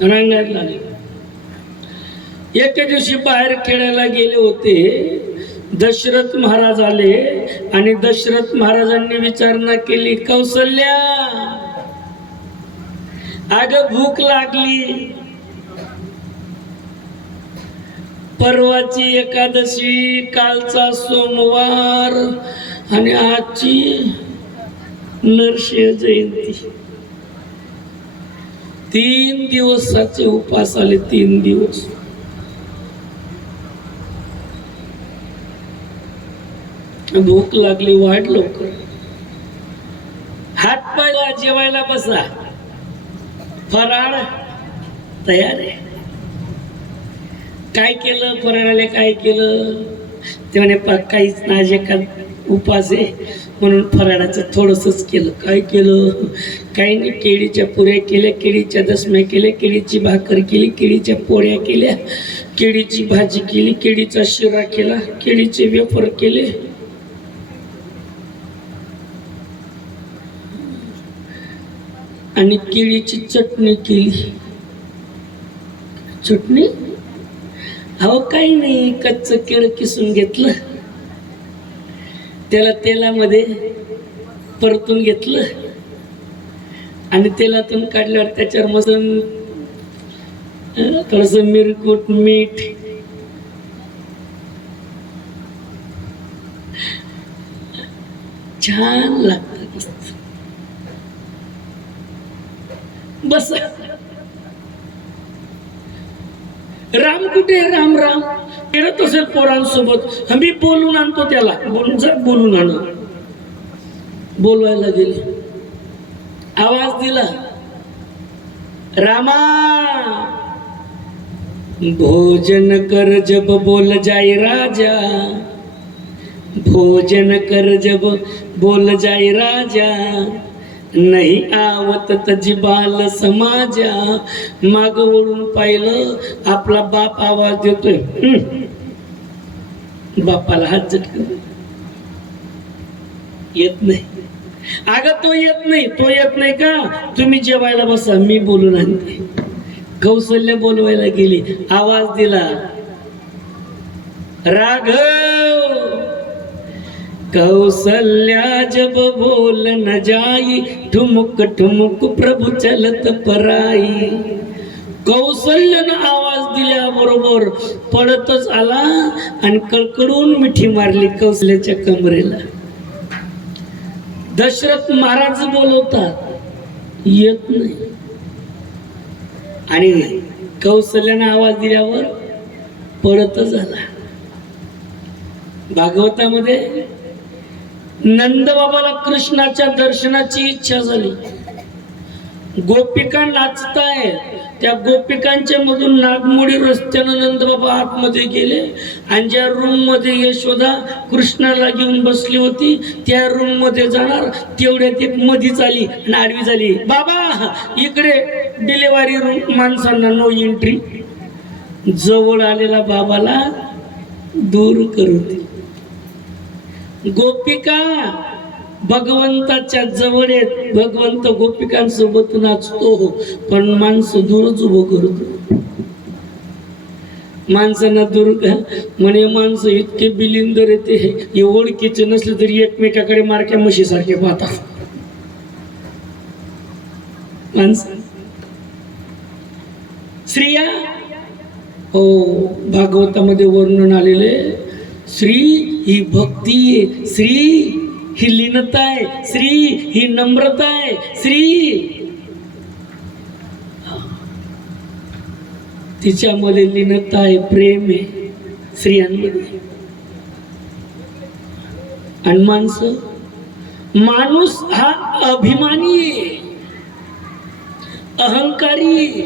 रंगायला लागले. एके दिवशी बाहेर खेळायला गेले होते. दशरथ महाराज आले आणि दशरथ महाराजांनी विचारणा केली, कौसल्या अगं भूक लागली, परवाची एकादशी, कालचा सोमवार आणि आजची नरसिंह जयंती. 3 दिवसाचे उपास आले. 3 दिवस. भूक लागली, वाढ लवकर, हात पाय जेवायला बसा, फराळ तयार आहे. काय केलं फराळाला? काय केलं ते म्हणे काहीच नाज एका उपास आहे म्हणून फराळाचं थोडंसंच केलं. काय केलं? काही नाही, केळीच्या पुऱ्या केल्या, केळीच्या दसम्या केल्या, केळीची भाकर केली, केळीच्या पोळ्या केल्या, केळीची भाजी केली, केळीचा शिरा केला, केळीचे वेफर केले, आणि केळीची चटणी केली. चटणी? अहो काही नाही, कच्चं केळ किसून घेतलं, त्याला तेलामध्ये परतून घेतलं आणि तेलातून काढल्यावर त्याच्यावर मस्त थोडंसं मिरकूट, मीठ, छान लागतं. बस. राम कुठे? राम राम फिरत असेल पोरांसोबत. मी बोलून आणतो त्याला. बोलून आण. बोलवायला गेले, आवाज दिला, रामा भोजन कर जब बोल जाए राजा, भोजन कर जब बोल जाए राजा, नाही आवत तजिबाल समाजा. माग वळून पाहिलं, आपला बाप आवाज देतोय. बापाला हात झटकन येत नाही. अगं तो येत नाही. तो येत नाही का? तुम्ही जेवायला बसा, मी बोलून आणते. कौसल्य बोलवायला गेली, आवाज दिला, राघव कौसल्या जब बोल न जाई, ठुमुक ठुमुक प्रभु चलत पराई. कौसल्यानं आवाज दिल्याबरोबर पडतच आला आणि कळकळून मिठी मारली कौसल्याच्या कमरेला. दशरथ महाराज बोलवतात, येत नाही. आणि कौसल्यानं आवाज दिल्यावर पडतच आला. भागवतामध्ये नंद बाबाला कृष्णाच्या दर्शनाची इच्छा झाली. गोपिका नाचताय, त्या गोपिकांच्या मधून नागमोडी रस्त्यानं नंद बाबा आतमध्ये गेले आणि ज्या रूम मध्ये यशोदा कृष्णाला घेऊन बसली होती त्या रूम मध्ये जाणार तेवढ्यात एक मधीच आली आणि आडवी झाली, बाबा इकडे डिलिव्हरी रूम, माणसांना नो एंट्री. जवळ आलेला बाबाला दूर करू दे. गोपिका भगवंताच्या जवळ आहेत, भगवंत गोपिकांसोबत नाचतो, पण माणसं दूरच उभं करतो. माणसांना दूर का म्हणे, माणसं इतके बिलिंदर येते, हे ओळखीचे नसले तरी एकमेकाकडे मारक्या म्हशीसारखे पाहतात. माणसं स्त्रिया, हो भागवतामध्ये वर्णन आलेले, स्त्री ही भक्ती आहे, स्त्री ही लीनता आहे, स्त्री ही नम्रता आहे, स्त्री तिच्यामध्ये लीनता आहे, प्रेम आहे स्त्रियांमध्ये. आणि माणूस हा अभिमानी आहे. अहंकारी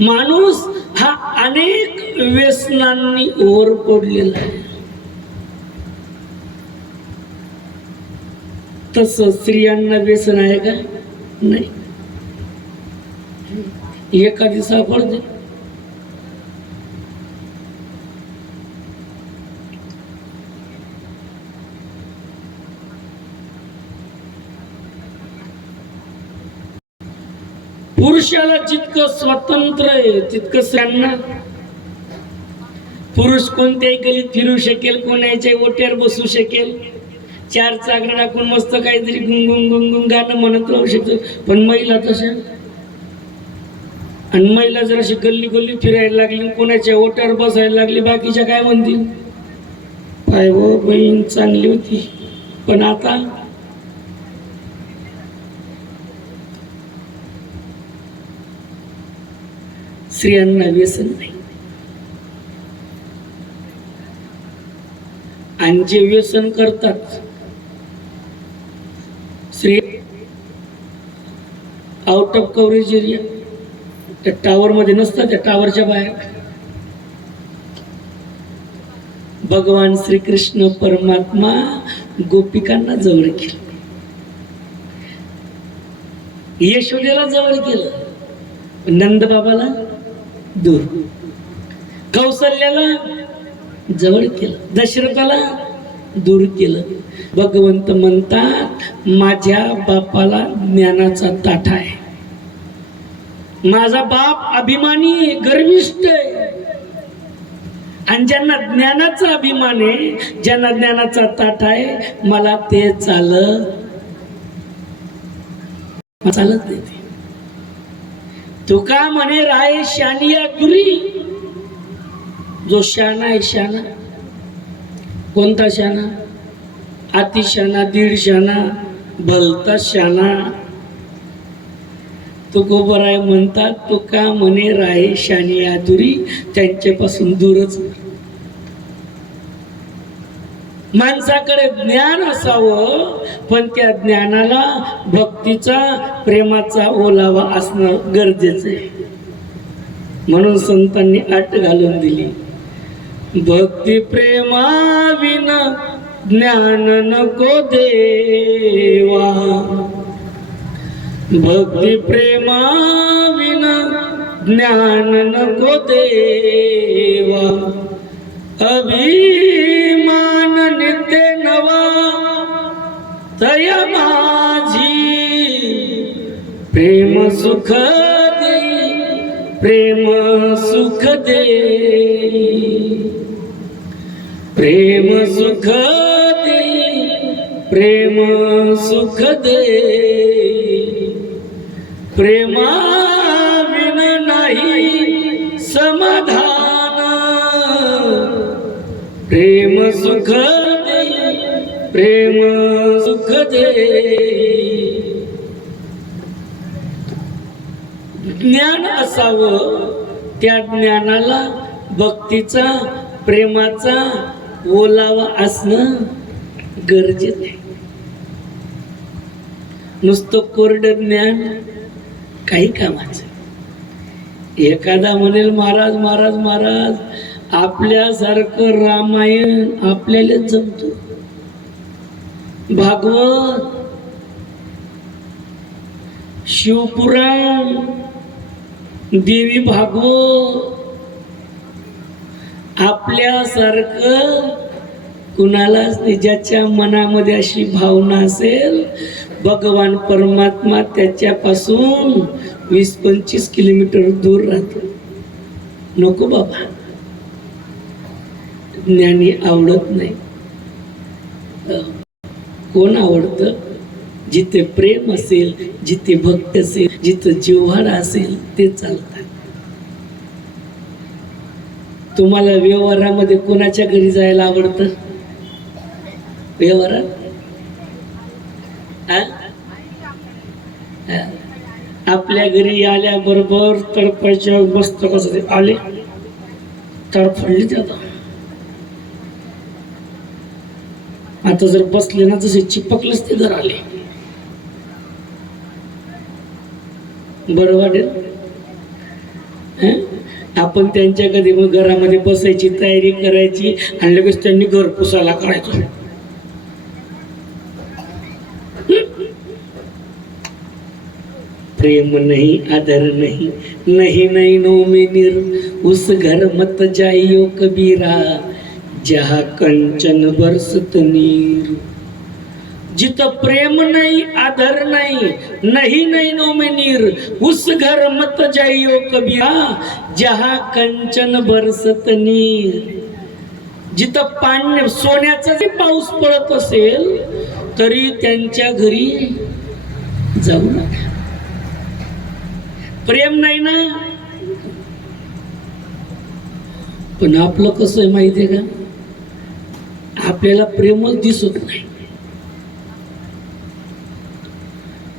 माणूस हा अनेक व्यसनांनी ओर पडलेला आहे. तसं स्त्रियांना व्यसन आहे का? नाही. एखादी सापडते पुरुषाला जितकं स्वतंत्र आहे तितकं स्त्रियांना. पुरुष कोणत्याही गलीत फिरू शकेल, कोणाच्या ओट्यावर बसू शकेल, चार चाकरी टाकून मस्त काहीतरी गुंगुंग गुंगुंग गाणं म्हणत राहू शकतो. पण महिला तशा, आणि महिला जर अशी गल्ली गल्ली फिरायला लागली, कोणाच्या ओट्यावर बसायला लागली, बाकीच्या काय म्हणतील? पाय हो बहीण चांगली होती. पण आता स्त्रियांना व्यसन नाही. आणि जे व्यसन करतात स्त्री, आउट ऑफ कव्हरेज एरिया, त्या टावर मध्ये नसतात, त्या टावरच्या बाहेर. भगवान श्रीकृष्ण परमात्मा गोपिकांना जवळ केलं, यशोदेला जवळ केलं, नंद बाबाला दूर, कौसल्याला जवळ केलं, दशरथाला दूर केलं. भगवंत म्हणतात माझ्या बापाला ज्ञानाचा ताठा आहे, माझा बाप अभिमानी गर्विष्ठ आहे. आणि ज्यांना ज्ञानाचा अभिमान आहे, ज्यांना ज्ञानाचा ताठा आहे, मला ते चालत देते. तुका म्हणे राय शानिया दुरी. जो शाना आहे, शाना कोणता शाना? अतिशाना, दीड शाना, भलता शाना. तो गोबराय म्हणतात तुका म्हणे राय शानिया दुरी, त्यांच्यापासून दूरच. माणसाकडे ज्ञान असावं, पण त्या ज्ञानाला भक्तीचा, प्रेमाचा ओलावा असणं गरजेचं आहे. म्हणून संतांनी अट घालून दिली, भक्ती प्रेमाविना ज्ञान नको देवा. भक्ती प्रेमाविना ज्ञान नको देवा. अभिमान नित्य नवा तय माझी. प्रेम सुख देई, प्रेम सुख देई. प्रेम सुख देई, प्रेम सुख देई. प्रेमा विन नाही समाधान. प्रेम सुख देई, प्रेम सुख देई. ज्ञान असावं, त्या ज्ञानाला भक्तीचा, प्रेमाचा ओलावा असणं गरजेचं आहे. नुसतं कोरडं ज्ञान काही कामाचं. एखादा म्हणेल महाराज महाराज महाराज, आपल्यासारखं रामायण आपल्याला जमतो, भागवत, शिवपुराण, देवी भागवत आपल्यासारखं कुणालाच नाही. ज्याच्या मनामध्ये अशी भावना असेल, भगवान परमात्मा त्याच्यापासून 20-25 किलोमीटर दूर राहतो. नको बाबा, ज्ञानी आवडत नाही. कोण आवडतं? जिथे प्रेम असेल, जिथे भक्त असेल, जिथे जिव्हाळा असेल, ते चालतात. तुम्हाला व्यवहारामध्ये कोणाच्या घरी जायला आवडतं? व्यवहारात आपल्या घरी आल्याबरोबर तडपायच्या मस्त कसं आले तडफडले जातात. आता जर बसले ना, जसे चिपकलेच ते घर आले. बरं वाटेल. हं? आपण त्यांच्या कधी मग घरामध्ये बसायची तयारी करायची आणि लगेच त्यांनी घर पुसायला करायचं. प्रेम नहीं, आदर नहीं, नहीं नहीं नो में निर, उस घर मत जाइयो कबीरा, जहा कंचन बरसत नीर. जिथं प्रेम नाही, आदर नाही, नहीं नहीं नो में नीर, उस घर मत जाइयो कबीरा, जहा कंचन बरसत नीर. जिथं पाणी सोन्याचा जरी पाऊस पडत असेल तरी त्यांच्या घरी जाऊ नका. प्रेम नाही ना. पण आपलं कसं आहे माहिती आहे का, आपल्याला प्रेमच दिसत नाही.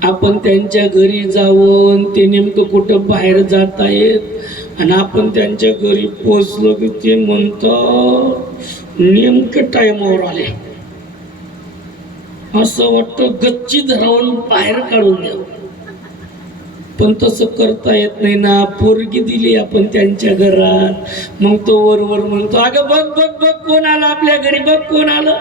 आपण त्यांच्या घरी जाऊन ते नेमकं कुठं बाहेर जात आहेत आणि आपण त्यांच्या घरी पोचलो की ते म्हणतात नेमके टाइमावर आले. असं वाटतं गच्ची धरावून बाहेर काढून द्यावं. पण तसं करता येत नाही ना. पोरगी दिली आपण त्यांच्या घरात, मग तो वरवर म्हणतो अगं बघ बघ बघ कोण आलं आपल्या घरी, बघ कोण आलं.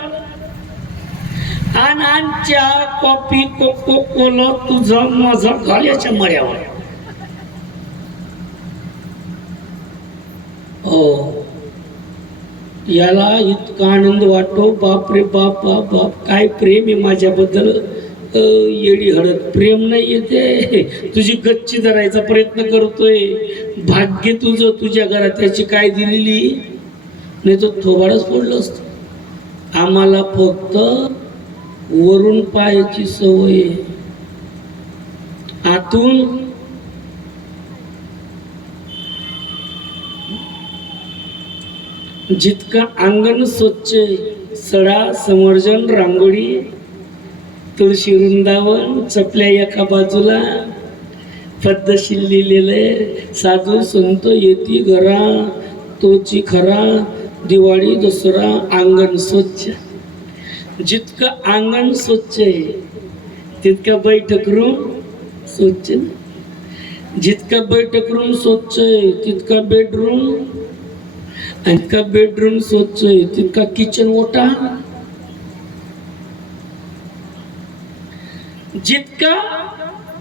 आण चहा कॉफी कोको कोला तुझा माझा घाल्याच्या मळ्यावर. हो, याला इतका आनंद वाटतो. बाप रे बाप बाप बाप, काय प्रेम आहे माझ्याबद्दल. येडी हळद प्रेम नाही येते. तुझी गच्ची धरायचा प्रयत्न करतोय. भाग्य तुझं तुझ्या घरात त्याची काय दिलेली, नाही तर थोबाडच फोडलं असतं. आम्हाला फक्त वरून पायाची सवय, आतून जितका अंगण स्वच्छ, सडा समर्जन रांगोळी तुळशी वृंदावन चपल्या एका बाजूला पद्धतशीर लिहिलेलं साधू संत येती घरा तोची खरा, दिवाळी दसरा अंगण स्वच्छ. जितकं अंगण स्वच्छ आहे तितका बैठक रूम स्वच्छ नाही. जितका बैठक रूम स्वच्छ आहे तितका बेडरूम, आणि जितका बेडरूम स्वच्छ आहे तितका किचन ओटा. जितका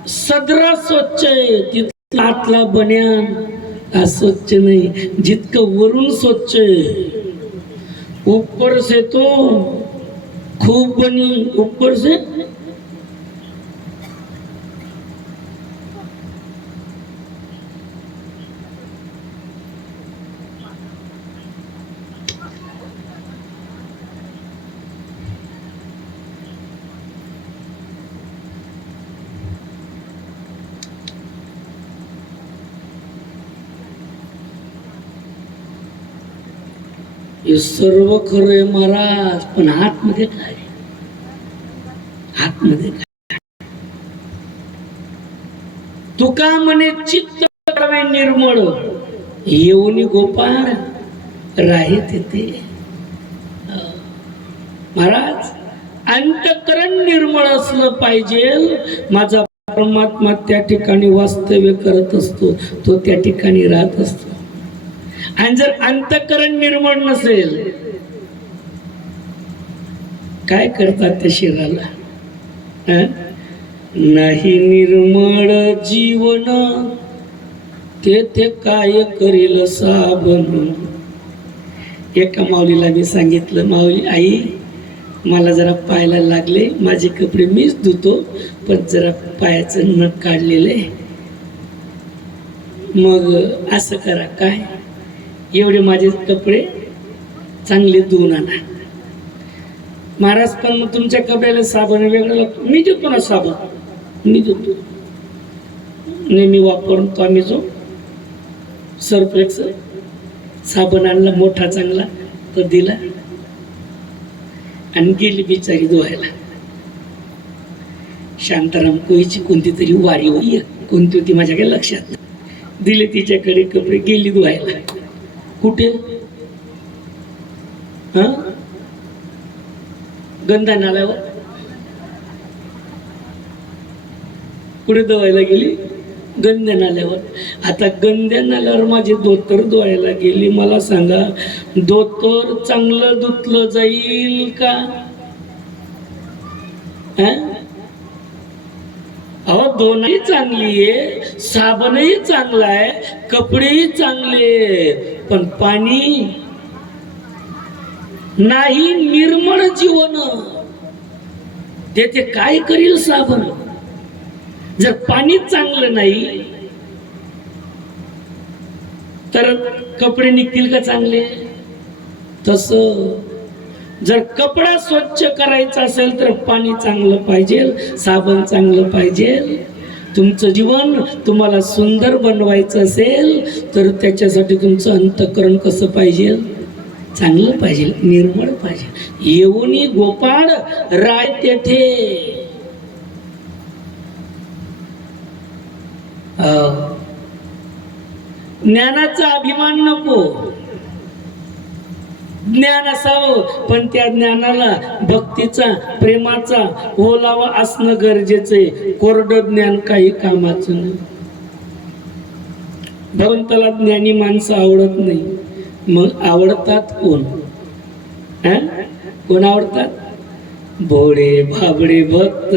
सदरा स्वच्छ आहे तितका आतला बन्यान स्वच्छ नाही. जितकं वरून स्वच्छ आहे ऊपर से तो खूब बनी, ऊपर से हे सर्व खरंय महाराज. पण आतमध्ये काय, आतमध्ये काय. तुका म्हणे चित्त करावे निर्मळ, येऊनी गोपाळ राहे तेथे. महाराज अंतःकरण निर्मळ असलं पाहिजे. माझा परमात्मा त्या ठिकाणी वास्तव्य करत असतो, तो त्या ठिकाणी राहत असतो. आणि जर अंतःकरण निर्मळ नसेल काय करतात त्या शरीराला. नाही निर्मळ जीवन तेथे काय करील साबण. एका माऊलीला मी सांगितलं, माऊली आई मला जरा पायाला लागले, माझे कपडे मीच धुतो पण जरा पायाचं नख काढलेले, मग असं करा काय, एवढे माझे कपडे चांगले धुवून आणा. महाराज पण मग तुमच्या कपड्याला साबण वेगळं लागतो. मी देतो ना साबण, मी देतो नेहमी वापरतो आम्ही. जो सर्फेक्स साबण आणला मोठा चांगला तो दिला आणि गेली बिचारी धुवायला. शांताराम कोईची कोणती तरी वारी होई, कोणती होती माझ्या काही लक्षात नाही. दिले तिच्याकडे कपडे, गेली धुवायला. कुठे हा गंधा नाल्यावर कुठे धुवायला गेली. गंद्या नाल्यावर. आता गंद्या नाल्यावर माझी धोतर धुवायला गेली, मला सांगा धोतर चांगलं धुतलं जाईल का? अहो दोनही चांगली आहे, साबणही चांगला आहे, कपडेही चांगले, पण पाणी नाही. निर्मळ जीवन ते काय करील साबण? जर पाणी चांगलं नाही तर कपडे निघतील का चांगले? तस जर कपडा स्वच्छ करायचा असेल तर पाणी चांगलं पाहिजे, साबण चांगलं पाहिजे. तुमचं जीवन तुम्हाला सुंदर बनवायचं असेल तर त्याच्यासाठी तुमचं अंतःकरण कसं पाहिजे? चांगलं पाहिजे, निर्मळ पाहिजे. येऊनी गोपाळ राय तेथे. ज्ञानाचा अभिमान नको. ज्ञान असावं पण त्या ज्ञानाला भक्तीचा, प्रेमाचा ओलावा असणं गरजेचं आहे. कोरडं ज्ञान काही कामाचं नाही. भगवंताला ज्ञानी माणसं आवडत नाही. मग आवडतात कोण? कोण आवडतात? भोळे भाबडे भक्त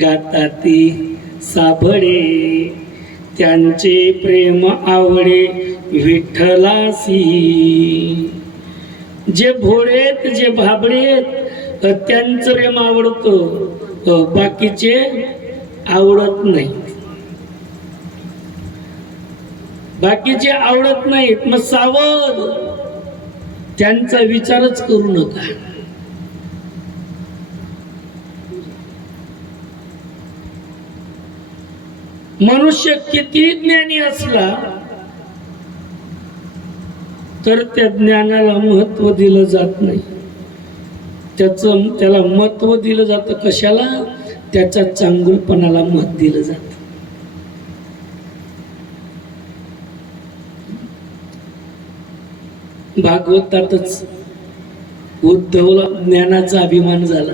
गाताती साबडे, त्यांचे प्रेम आवडे विठ्ठलासी. जे भोळेत, जे भाबडेत त्यांचं प्रेम आवडतं, बाकीचे आवडत नाही. बाकीचे आवडत नाहीत. मग सावध, त्यांचा विचारच करू नका. मनुष्य किती ज्ञानी असला तर त्या ज्ञानाला महत्व दिलं जात नाही. त्याला महत्व दिलं जातं कशाला? त्याच्या चांगुलपणाला महत्व दिलं जातं. भागवतातच उद्धवला ज्ञानाचा अभिमान झाला.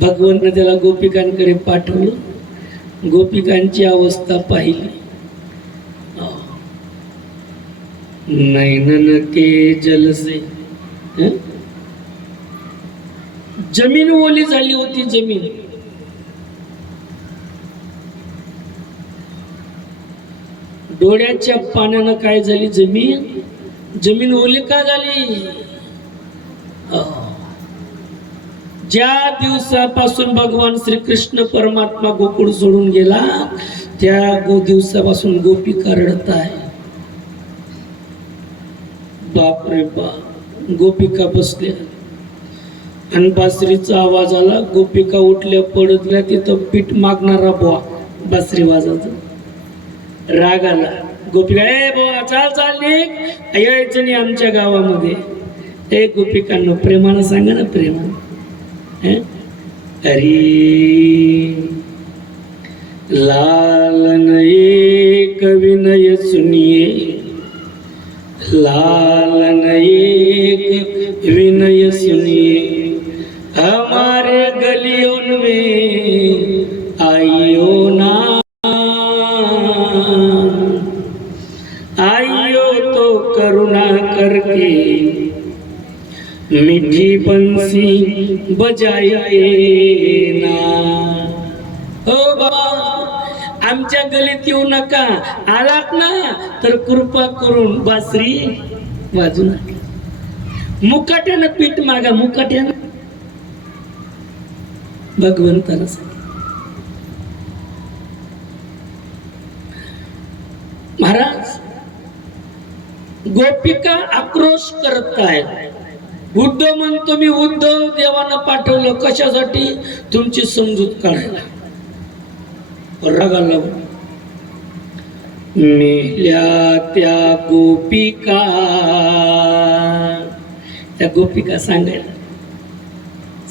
भगवंताने त्याला गोपिकांकडे पाठवलं. गोपिकांची अवस्था पाहिली. नैनन के जल से जमीन ओली झाली होती. जमीन डोळ्याच्या पाण्यानं काय झाली? जमीन ओली का झाली? ज्या दिवसापासून भगवान श्रीकृष्ण परमात्मा गोकुळ सोडून गेला त्या दिवसापासून गोपिका रडत आहे. बाप रे बाप. गोपिका बसल्या आणि बासरीचा आवाज आला. गोपिका उठल्या, पडत गेल्या. तिथं पीठ मागणारा बुवा बासरी वाजायचा. राग आला. गोपिका, ए बुवा चाल चाल निघ, यायचं नाही आमच्या गावामध्ये. ए गोपिकांनो प्रेमानं सांगा ना, प्रेमानं. हरी लालन एक विनय सुनिए, लालन एक विनय सुनिए, हमारे गलियों में आइयो ना, आइयो तो करुणा करके मीठी बंसी बजाइए ना. हो बाबा, आमच्या गलीत येऊ नका. आलात ना तर कृपा करून बासरी वाजू नका. मुकाट्यानं पीठ मागा, मुकाट्यानं. भगवंताला सांग. महाराज, गोपिका आक्रोश करत आहेत. उद्धव म्हणतो मी उद्धव देवानं पाठवलं कशासाठी? तुमची समजूत काढायला. रागाला मेल्या त्या गोपिका, त्या गोपिका सांगायला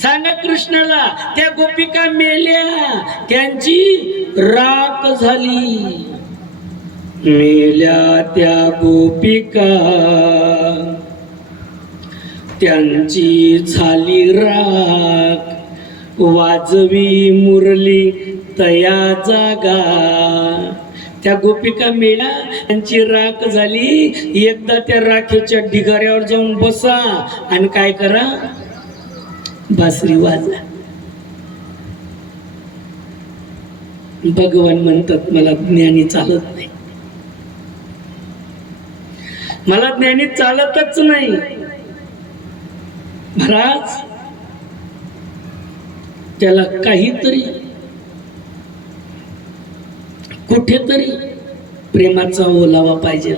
सांगा कृष्णाला, त्या गोपिका मेल्या, त्यांची राख झाली. मेल्या त्या गोपिका, त्यांची झाली राख. वाजवी मुरली तया जागा. त्या गोपिका मेल्या, त्यांची राख झाली. एकदा त्या राखेच्या ढिगाऱ्यावर जाऊन बसा आणि काय करा, बासरी वाजवा. भगवान म्हणतात मला ज्ञानी चालत नाही, मला ज्ञानी चालतच नाही. महाराज त्याला काहीतरी कुठेतरी प्रेमाचा ओलावा पाहिजे.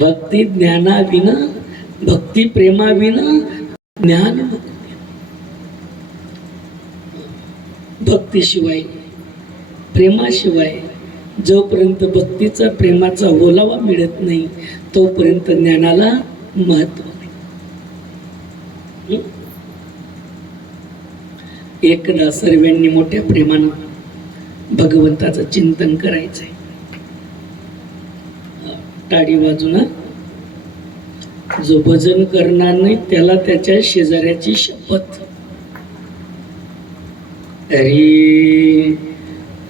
भक्ती ज्ञानाविना, भक्ती प्रेमाविना ज्ञान नको. भक्तीशिवाय, प्रेमाशिवाय जोपर्यंत भक्तीचा प्रेमाचा ओलावा मिळत नाही तोपर्यंत ज्ञानाला महत्व नाही. एकदा सर्वांनी मोठ्या प्रेमानं भगवंताचं चिंतन करायचंय. टाळी वाजून, जो भजन करणार नाही त्याला त्याच्या शेजाऱ्याची शपथ. हरी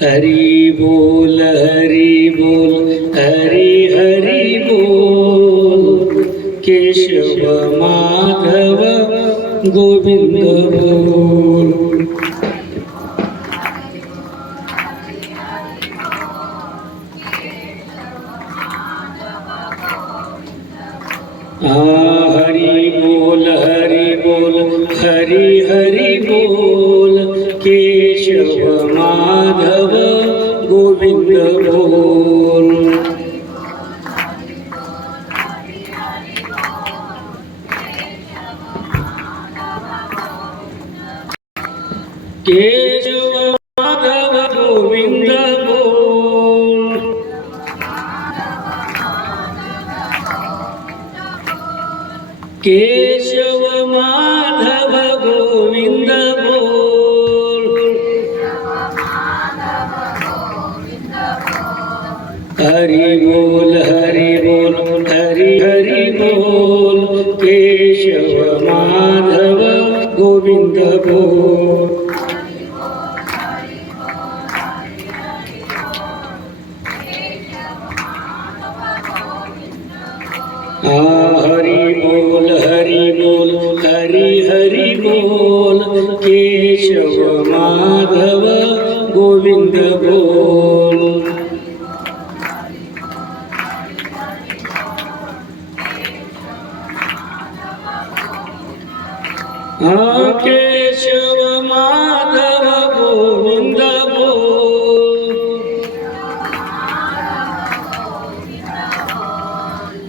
हरी बोल, हरी बोल, हरी हरी बोल. केशव माधव गोविंद बोल. हरि बोल, हरि बोल, हरि हरि बोल. केशव माधव गोविंद बोल. केशव माधव गोविंद बोल. केशव माधव गोविंद बोल. हरि बोल, हरि बोल, हरि हरि बोल. केशव माधव गोविंद बोल. हरि बोल, हरि बोल, हरि हरि बोल. केशव माधव गोविंद बोल. केशव माधव गोविंद बोल.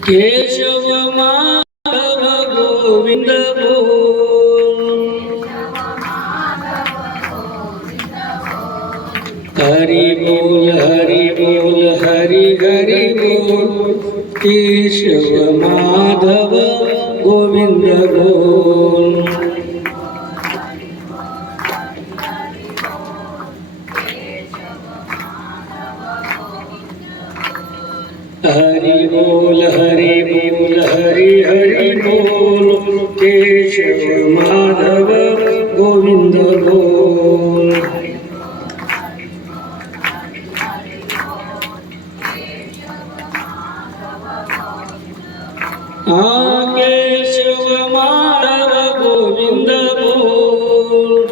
केशव माधव गोविंद बोल. हरि बोल, हरि बोल, हरि हरि बोल. केशव माधव गोविंद बोल. हरि बोल, हरि बोल, हरि हरि बोल. केशव माधव गोविंद बोल. केशव माधव गोविंद बोल.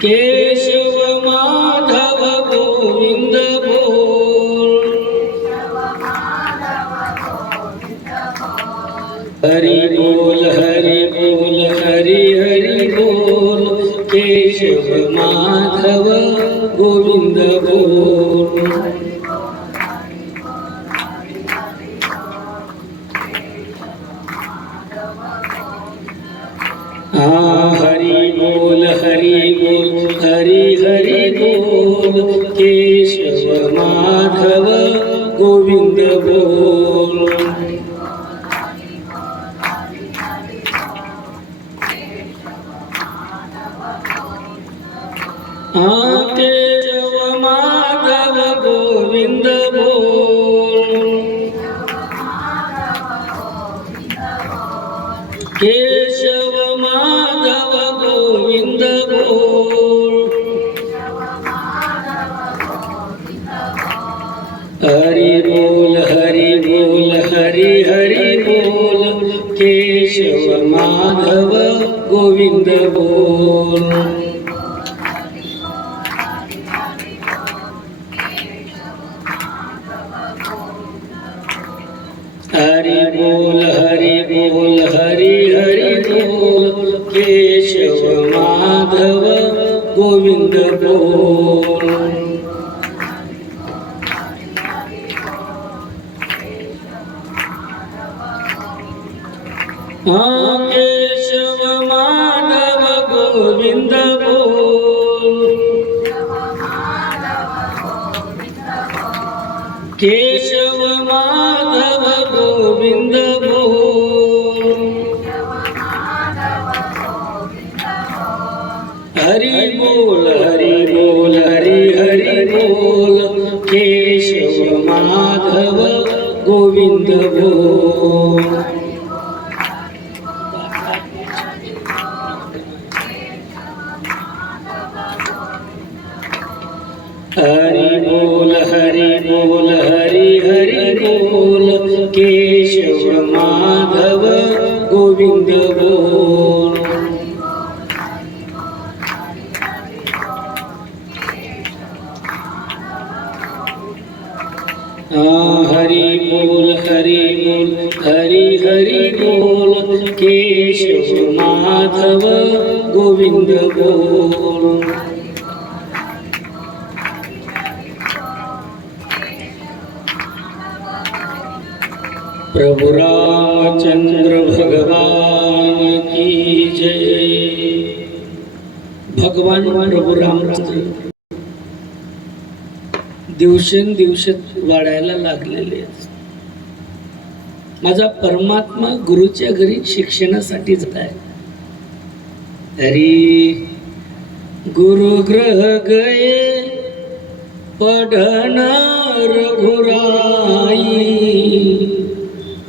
केशव माधव गोविंद बोल. हरि बोल, हरि बोल, हरि हरि बोल. केशव माधव गोविंद बोल. हरि बोल, हरि बोल, हरि हरि बोल. केशव माधव गोविंद बोल. केशव माधव गोविंद बोल. माधव गोविंद बोल, हरि बोल हरि बोल हरि हरि बोल, केशव माधव गोविंद बोल, हरि बोल हरि हरि बोल, केशव माधव गोविंद बोल, हाँ केशव माधव गोविंद बोल, केशव माधव गोविंद बोल, हरि बोल हरि हरि बोल, केशव माधव गोविंद बोल, हरि बोल हरि हरि बोल, केशव माधव गोविंद बोल, हरि बोल हरि हरि बोल, केशव माधव गोविंद बोल, प्रभु रामचंद्र भगवान की जय। भगवान प्रभु रामचंद्र दिवसेंदिवस वाढायला लागलेले आहेत. माझा परमात्मा गुरुच्या घरी शिक्षणासाठी जात आहे. हरी गुरु ग्रह गए पढ़न रघुराई,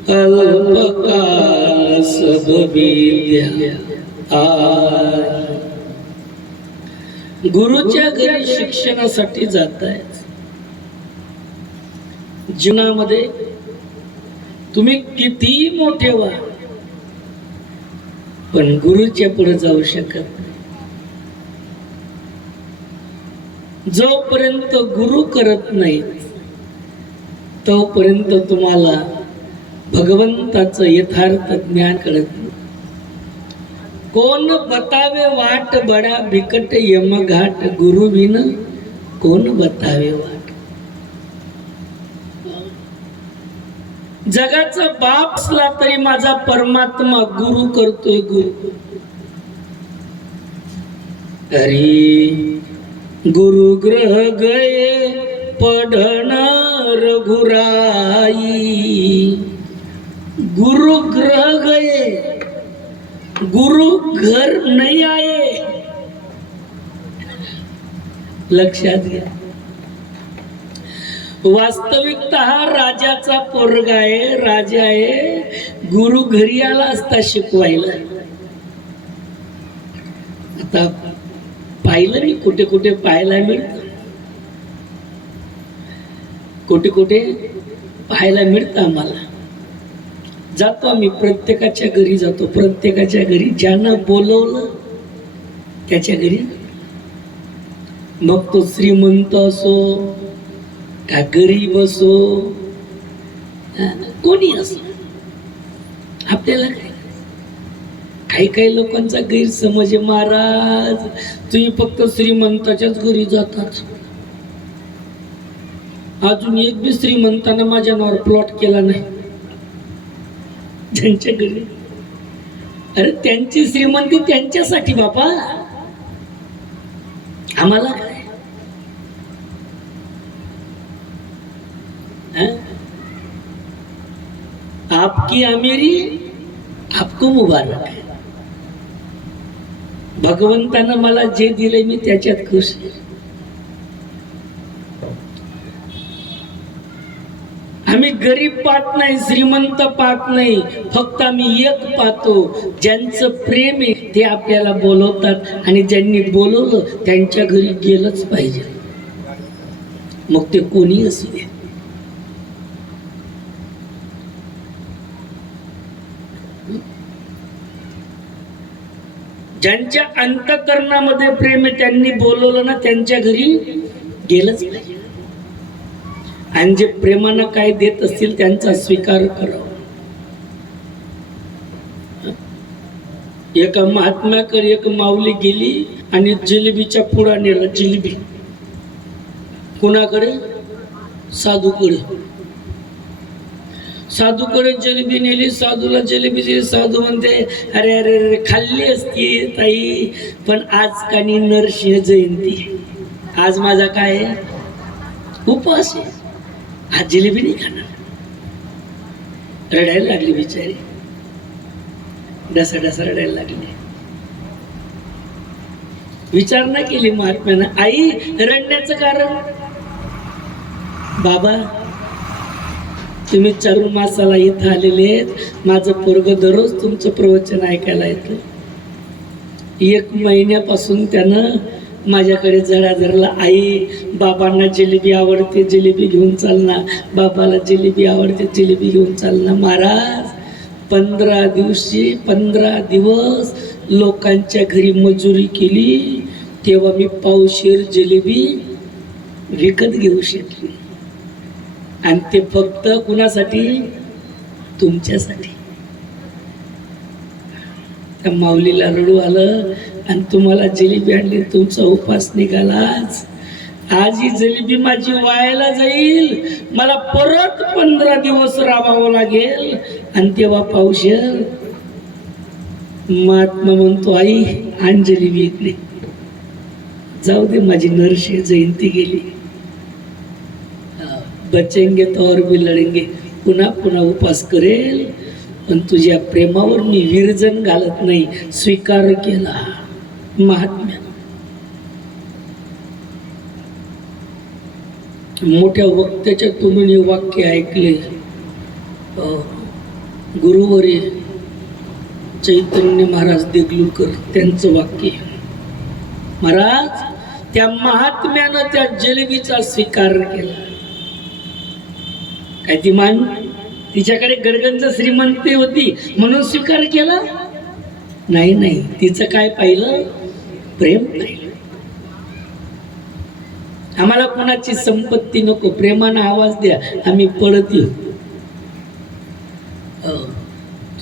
अल्पकाल सब विद्या आय. गुरुच्या घरी शिक्षणासाठी जात आहेत. जीवनामध्ये तुम्ही किती मोठे व्हा, पण गुरुच्या पुढे जाऊ शकत नाही. जोपर्यंत गुरु करत नाही तोपर्यंत तुम्हाला भगवंताचं यथार्थ ज्ञान कळत नाही. कोण बतावे वाट बडा बिकट यमघाट, गुरु बिन कोण बतावे वाट. जगाचा बाप असला तरी माझा परमात्मा गुरु करतोय. गुरु हरी गुरु ग्रह गए पढ़न रघुराई, गुरु ग्रह गए, गुरु घर नहीं आए. लक्षात घ्या. वास्तविकता हा राजाचा पोरगा आहे, राजा आहे. गुरु घरी आला असता शिकवायला. आता पाहिलं मी कुठे कुठे पाहायला मिळतं, कुठे कुठे पाहायला मिळतं. आम्हाला जातो आम्ही, प्रत्येकाच्या घरी जातो. प्रत्येकाच्या घरी ज्यानं बोलवलं त्याच्या घरी, मग तो श्रीमंत असो का गरीब असो, कोणी असो, आपल्याला काय. काही काही लोकांचा गैरसमज आहे, महाराज तुम्ही फक्त श्रीमंताच्याच घरी जातात. अजून एक बी श्रीमंतानं माझ्या नावावर प्लॉट केला नाही ज्यांच्या घरी. अरे त्यांची श्रीमंती त्यांच्यासाठी बापा, आम्हाला काय. आपकी अमीरी आपको मुबारक है. भगवंतानं मला जे दिले मी त्याच्यात खुश आहे. आम्ही गरीब पाहत नाही, श्रीमंत पाहत नाही, फक्त आम्ही एक पाहतो, ज्यांचं प्रेम आहे ते आपल्याला बोलवतात आणि ज्यांनी बोलवलं त्यांच्या घरी गेलंच पाहिजे, मग ते कोणी असू दे. ज्यांच्या अंतःकरणामध्ये प्रेम आहे त्यांनी बोलवलं ना त्यांच्या घरी गेलंच पाहिजे. आणि जे प्रेमानं काय देत असतील त्यांचा स्वीकार करावा. एका महात्म्याकडे एक माऊली गेली आणि जिलेबीच्या पुडा नेला. जिलेबी कुणाकडे? साधूकडे. साधूकडे जिलेबी नेली, साधूला जिलेबी दिली. साधू म्हणते अरे अरे अरे खाल्ली असती ताई, पण आज कानी नरसिंह जयंती, आज माझा काय उपवास आहे, आज जिलेबी नाही खाणार. रडायला लागली बिचारी, डसा डसा रडायला लागली. विचार नाही केली महात्म्यानं, आई रडण्याचं कारण? बाबा तुम्ही चारुमासाला इथं आलेले आहेत, माझं पोरग दररोज तुमचं प्रवचन ऐकायला येतं. 1 महिन्यापासून त्यानं माझ्याकडे जरा धरला, आई बाबांना जिलेबी आवडते, जिलेबी घेऊन चालना, बाबाला जिलेबी आवडते, जिलेबी घेऊन चालना. महाराज 15 दिवस लोकांच्या घरी मजुरी केली, तेव्हा मी पावशेर जिलेबी विकत घेऊ शकली, आणि ते फक्त कुणासाठी? तुमच्यासाठी. त्या माऊलीला रडू आलं आणि तुम्हाला जिलेबी आणली, तुमचा उपास निघालाच. आज ही जिलेबी माझी वायाला जाईल, मला परत 15 दिवस राबावं लागेल, आणि तेव्हा पावशेर. महात्मा म्हणतो आई आण जिलेबी इकडे, जाऊ दे माझी नरसिंह जयंती गेली, बचेंगे तो और भी लढेंगे. पुन्हा पुन्हा उपास करेल, पण तुझ्या प्रेमावर मी विरजन घालत नाही. स्वीकार केला महात्म्या. मोठ्या वक्त्याच्या तोंडून हे वाक्य ऐकले. गुरुवर्य चैतन्य महाराज देगलूरकर त्यांचं वाक्य. महाराज त्या महात्म्यानं त्या जिलेबीचा स्वीकार केला. काय ती मान? तिच्याकडे गरगंज श्रीमंती होती म्हणून स्वीकार केला? नाही नाही, तिचं काय पाहिलं? प्रेम पाहिलं. आम्हाला कोणाची संपत्ती नको, प्रेमानं आवाज द्या, आम्ही पळत येऊ.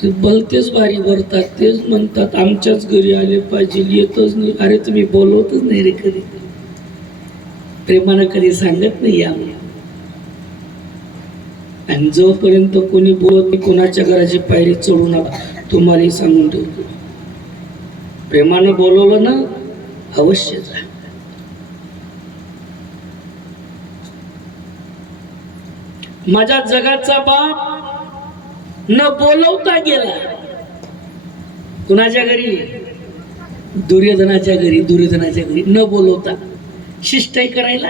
ते भलतेच भारी भरतात, तेच म्हणतात आमच्याच घरी आले पाहिजे, येतच नाही. अरे तुम्ही बोलवतच नाही रे कधी, प्रेमानं कधी सांगत नाही आम्हाला. आणि जोपर्यंत कोणी बोलत नाही कोणाच्या घराची पायरी चढू नका, तुम्हालाही सांगून ठेवतो. प्रेमानं बोलवलं ना अवश्य जा. माझ्या जगाचा बाप न बोलवता गेला कुणाच्या घरी? दुर्योधनाच्या घरी. दुर्योधनाच्या घरी न बोलवता शिष्टाई करायला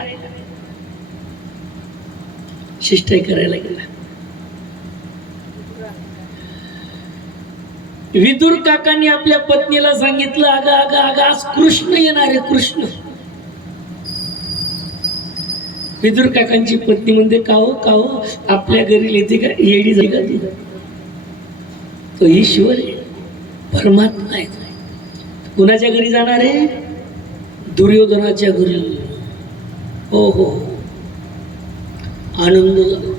गेला. विदुर काकांनी आपल्या पत्नीला सांगितलं, अगं अगं अगं आज कृष्ण येणार आहे, कृष्ण. विदुर काकांची पत्नी म्हणते, का हो आपल्या घरी येते का? येडी झाली का ती? तो ईश्वर आहे, परमात्मा आहे. कुणाच्या घरी जाणार आहे? दुर्योधनाच्या घरी. हो हो, आनंद झाला.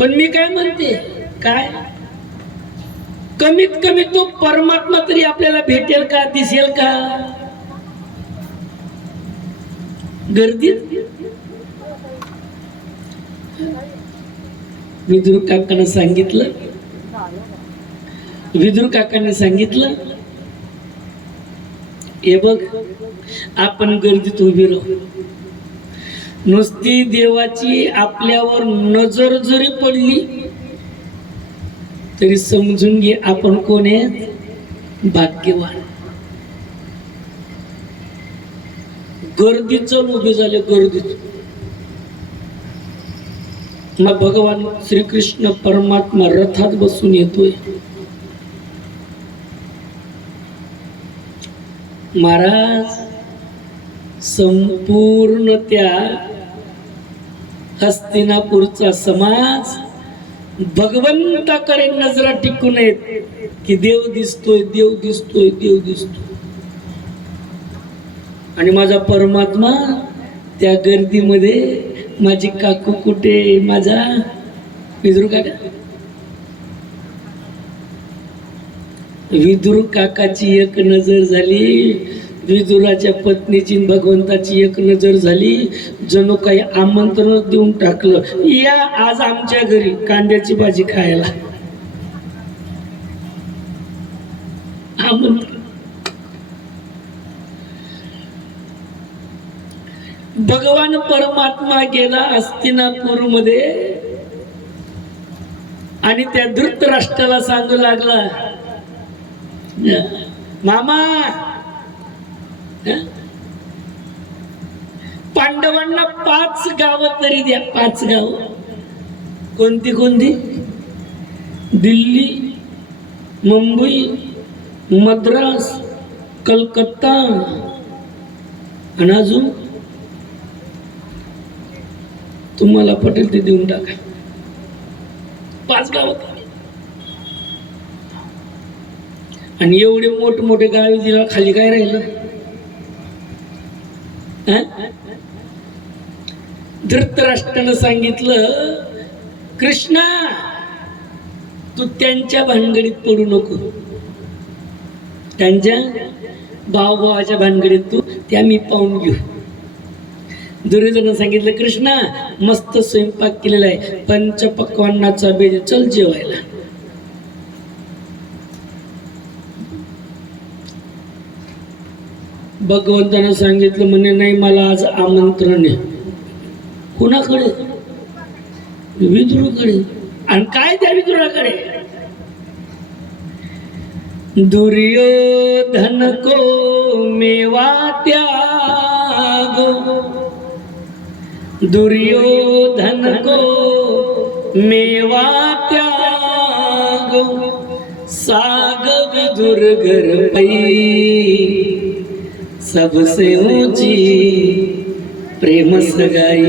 पण मी काय म्हणते, काय कमीत कमी तो परमात्मा तरी आपल्याला भेटेल का, दिसेल का? गर्दीत. विदुर काकांनी सांगितलं, हे बघ आपण गर्दीत उभी राहू, नुसती देवाची आपल्यावर नजर जरी पडली तरी समजून घे आपण कोण आहे? भाग्यवान. गर्दीत जाऊन उभे झाले, गर्दीत. मग भगवान श्रीकृष्ण परमात्मा रथात बसून येतोय. महाराज संपूर्ण त्या हस्तिनापूरचा समाज भगवंताकडे नजरा टिकून आहेत की देव दिसतोय, देव दिसतोय, देव दिसतोय. आणि माझा परमात्मा त्या गर्दीमध्ये, माझी काकू कुठे, माझा विदुर काका. विदुर काकाची एक नजर झाली, विदुराच्या पत्नीची भगवंताची एक नजर झाली, जणू काही आमंत्रण देऊन टाकलं, या आज आमच्या घरी कांद्याची भाजी खायला. आमंत्रण. भगवान परमात्मा गेला हस्तिनापूर मध्ये आणि त्या धृतराष्ट्राला सांगू लागला, मामा पांडवांना 5 गावं तरी द्या. 5 गावं. कोणती कोणती? दिल्ली, मुंबई, मद्रास, कलकत्ता आणि अजून तुम्हाला पटेल ते देऊन टाका. 5 गावं. आणि एवढे मोठमोठे गावी दिला, खाली काय राहिलं? धृतराष्ट्रानं सांगितलं, कृष्णा तू त्यांच्या भानगडीत पडू नको, त्यांच्या भावाच्या भानगडीत तू त्या मी पाहून घेऊ. दुर्योधनानं सांगितलं, कृष्णा मस्त स्वयंपाक केलेला आहे, पंचपक्वान्नाचा बेद, चल जेवायला. भगवंतानं सांगितलं, म्हणे नाही मला आज आमंत्रण आहे. कुणाकडे? विदुराकडे. आणि काय त्या विदुराकडे? दुर्योधन को मेवा त्याग, दुर्योधन को मेवा त्याग, साग विदुर घर पई, सबसे ऊंची प्रेम सगाई.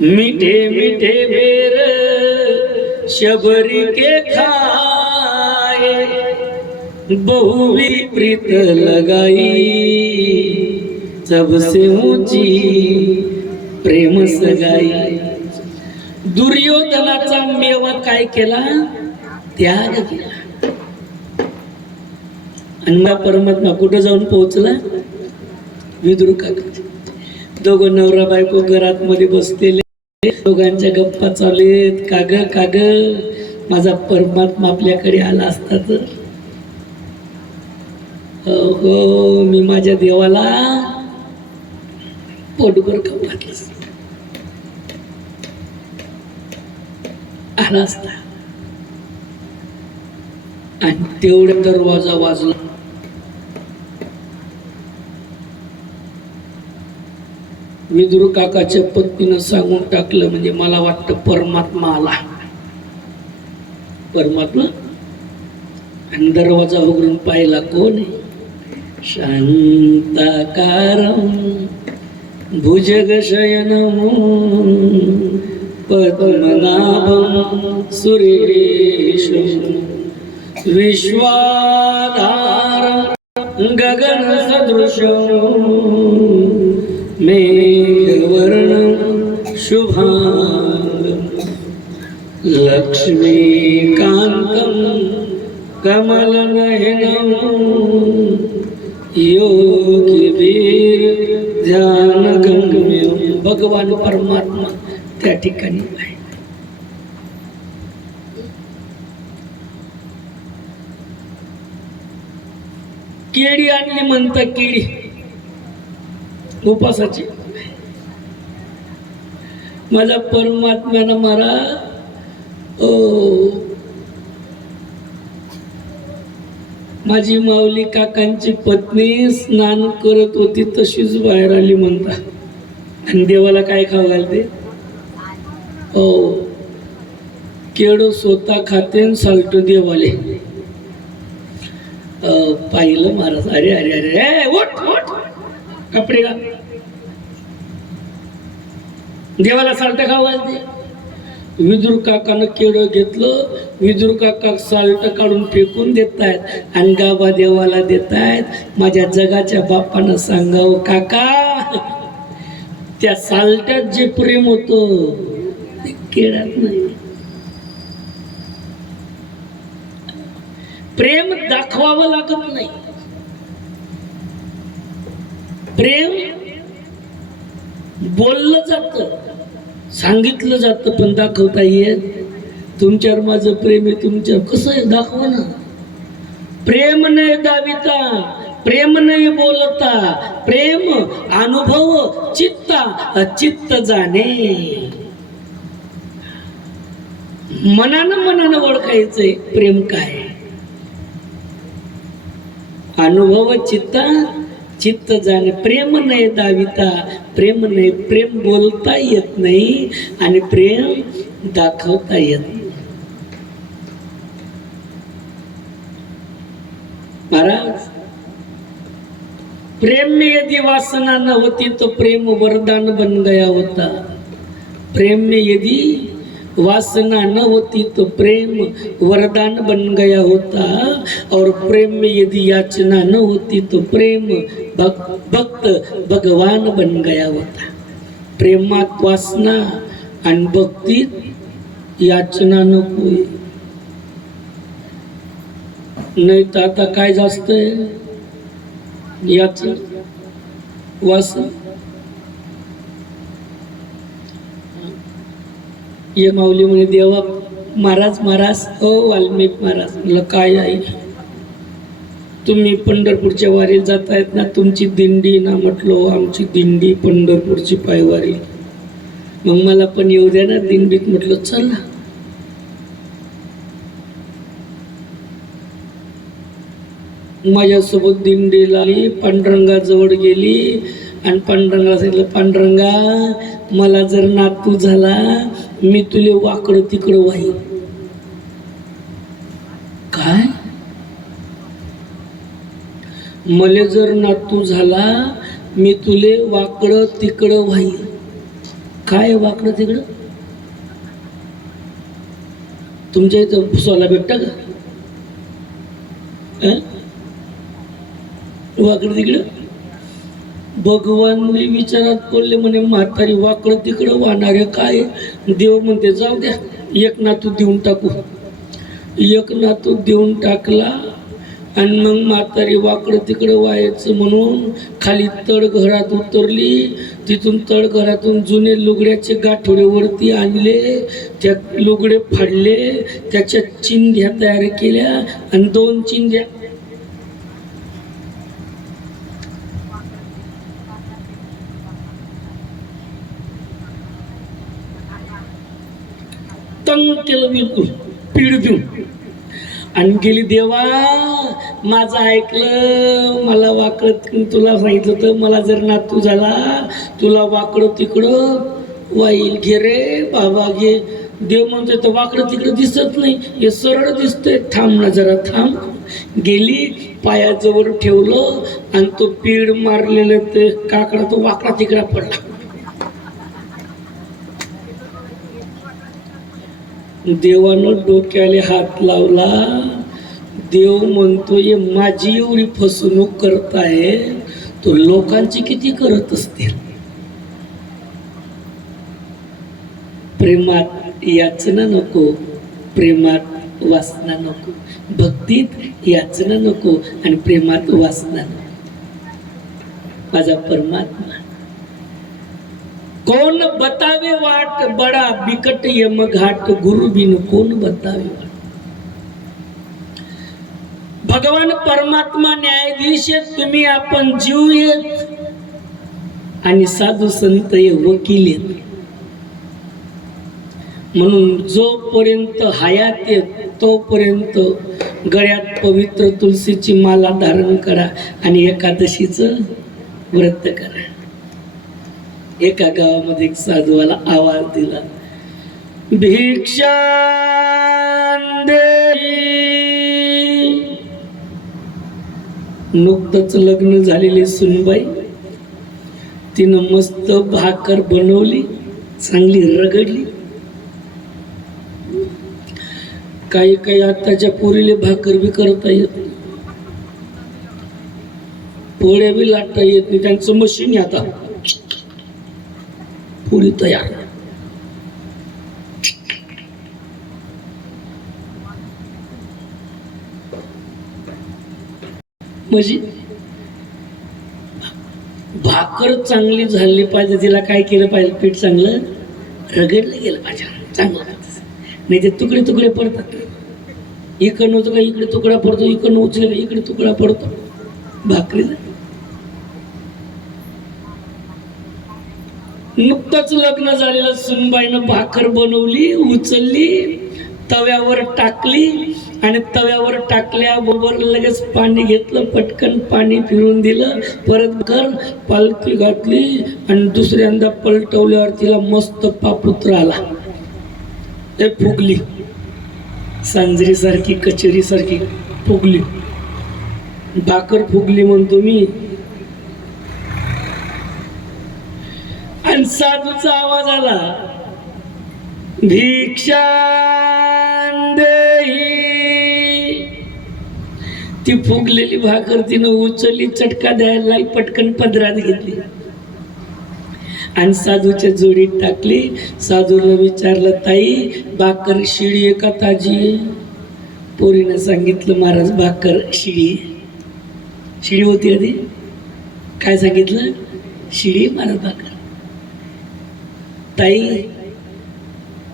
मीठे मीठे बेर शबरी के खाए, बहुवी प्रीत लगाई, सबसे ऊंची प्रेम सगाई. दुर्योधनाचा मेवा काय केला? त्याग केला. आणि मग परमात्मा कुठं जाऊन पोहोचला? विदुर काका. दोघं नवरा बायको घरात मध्ये बसलेले, दोघांच्या गप्पा चाललेत. काग काग माझा परमात्मा आपल्याकडे आला असता तर. हो, मी माझ्या देवाला पोटभर खाऊ घातलं आला असता. आणि तेवढा दरवाजा वाजला. विदुर काकाच्या पत्नीनं सांगून टाकलं, म्हणजे मला वाटतं परमात्मा आला. परमात्मा. आणि दरवाजा उघडून पाहिला, कोण आहे? शांताकारं भुजगशयनं पद्मनाभं सुरेशं विश्वाधारं गगनसदृशं मेघवर्णं शुभांगं लक्ष्मीकान्तं कमलनयनं योगिवीर ध्यानगम्यं. भगवान परमात्मा त्या ठिकाणी आहे. केळी आणली म्हणता, केळी उपासाची. माझ्या परमात्म्यानं मला माझी माऊली काकांची पत्नी स्नान करत होती तशीच बाहेर आली म्हणता. आणि देवाला काय खाऊ घालते? केळं स्वतः खाते, साल्ट देवाले. पाहिलं महाराज, अरे अरे अरे उठ उठ, कपडे घाल, देवाला साल्ट खाऊ घालते. विदुर काकानं केळं घेतलं, विदुर काका साल्ट काढून फेकून देत आहेत आणि गाबा देवाला देत आहेत. माझ्या जगाच्या बापानं सांगावं, काका त्या साल्टात जे प्रेम होतं ते केळात नाही. प्रेम दाखवावं लागत नाही, प्रेम बोललं जातं, सांगितलं जातं, पण दाखवता येत. तुमच्यावर माझं प्रेम आहे, तुमच्यावर कसं आहे दाखवा ना. प्रेम नाही दाविता, प्रेम नाही बोलता, प्रेम अनुभव चित्ता चित्त जाणे. मनानं ओळखायचंय प्रेम काय. अनुभव चित्ता चित्त जाणे. प्रेम नाही दाविता, प्रेम नाही, प्रेम बोलता येत नाही आणि प्रेम दाखवता येत नाही. महाराज, प्रेम में यदि वासना न होती तो प्रेम वरदान बन गया होता. प्रेम में यदि वासना न होती तो प्रेम वरदान बन गया होता. और प्रेम में यदि याचना न होती तो प्रेम भक्त भगवान बन गया होता. प्रेमात वासना आणि भक्तीत याचना नको. नाही तर आता काय जास्त आहे, याचना वासना. ये माऊली म्हणे, देवा महाराज महाराज हो वाल्मिक महाराज. म्हटलं काय आहे, तुम्ही पंढरपूरच्या वारीला जातायत ना, तुमची दिंडी ना. म्हटलं आमची दिंडी पंढरपूरची पायवारी, मग मला पण येऊ द्या ना दिंडीत. म्हटलं चला. माझ्यासोबत दिंडीला आली, पांडुरंगाजवळ गेली आणि पांडुरंगाला सांगितलं, पांडुरंगा मला जर नातू झाला मी तुले वाकडं तिकडं वाही. काय, मले जर नातू झाला मी तुले वाकडं तिकडं वाही. काय वाकडं तिकडं? तुमच्या इथं भुसाला भेटता का वाकडं तिकडं? भगवान विचारात पडले, म्हणे म्हातारी वाकडं तिकडं वाहणारे काय. देव म्हणते जाऊ द्या, एक नातू देऊन टाकू. एक नातू देऊन टाकला आणि मग म्हातारी वाकडं तिकडं व्हायचं म्हणून खाली तळघरात उतरली. तिथून तळघरातून जुने लुगड्याचे गाठोडे वरती आणले, त्या लुगडे फाडले, त्याच्या चिंध्या तयार केल्या आणि 2 चिंध्या तंग केलं, बिलकुल पीड देऊन आणि गेली. देवा माझं ऐकलं, मला वाकडं तुला सांगितलं तर मला जर नातू झाला तुला वाकडं तिकडं वाईल. घे रे बाबा घे. देव म्हणतोय तर वाकडं तिकडं दिसत नाही, हे सरळ दिसतंय. थांब ना जरा थांब. गेली, पायाजवळ ठेवलं आणि तो पीड मारलेलं ते काकडा तो वाकडा तिकडा पडला. देवानं डोक्याला हात लावला. देव म्हणतोय माझी एवढी फसवणूक करताय तो लोकांची किती करत असतील. प्रेमात याचना नको, प्रेमात वासना नको. भक्तीत याचना नको आणि प्रेमात वासना नको. माझा परमात्मा कौन बतावे वाट, बडा बिकट यम घाट, गुरु बिन कोण बतावे वाट. भगवान परमात्मा न्यायाधीश आहेत, तुम्ही आपण जीव येत आणि साधू संत हे वकील आहेत. म्हणून जोपर्यंत हयात येत तोपर्यंत गळ्यात पवित्र तुलसीची माला धारण करा आणि एकादशीचं व्रत करा. एका गावामध्ये एक साधूला आवाज दिला, भिक्षा नुकतंच लग्न झालेली सुनबाई तिनं मस्त भाकर बनवली, चांगली रगडली. काही काही आताच्या पोरीले भाकर बी करता येत नाही, पोळ्या बी लाटता येत नाही. त्यांचं मशीन आहे आता, पोळी तयार. म्हणजे भाकर चांगली झाली पाहिजे, तिला काय केलं पाहिजे, पीठ चांगलं रगडलं गेलं पाहिजे, चांगलं. नाही ते तुकडे तुकडे पडतात. इकडनं होतं का इकडे तुकडा पडतो, इकडनं उचले का इकडे तुकडा पडतो भाकरीला. नुकतंच लग्न झालेलं सुनबाईनं भाकर बनवली, उचलली, तव्यावर टाकली आणि तव्यावर टाकल्याबरोबर लगेच पाणी घेतलं, पटकन पाणी फिरून दिलं, परत घर पालखी घातली आणि दुसऱ्यांदा पलटवल्यावर तिला मस्त पापुत्र आला. ते फुगली, सांजरी सारखी कचेरी सारखी फुगली. भाकर फुगली म्हणतो मी. आणि साधूचा आवाज आला, भिक्षा देही. ती फुगलेली भाकर तिनं उचलली, चटका द्यायला पटकन पदरात घेतली आणि साधूच्या जोडीत टाकली. साधूला विचारलं, ताई भाकर शिळी आहे का ताजी आहे? पोरीनं सांगितलं, महाराज भाकर शिळी. शिळी होती आधी. काय सांगितलं? शिळी महाराज भाकर. ताई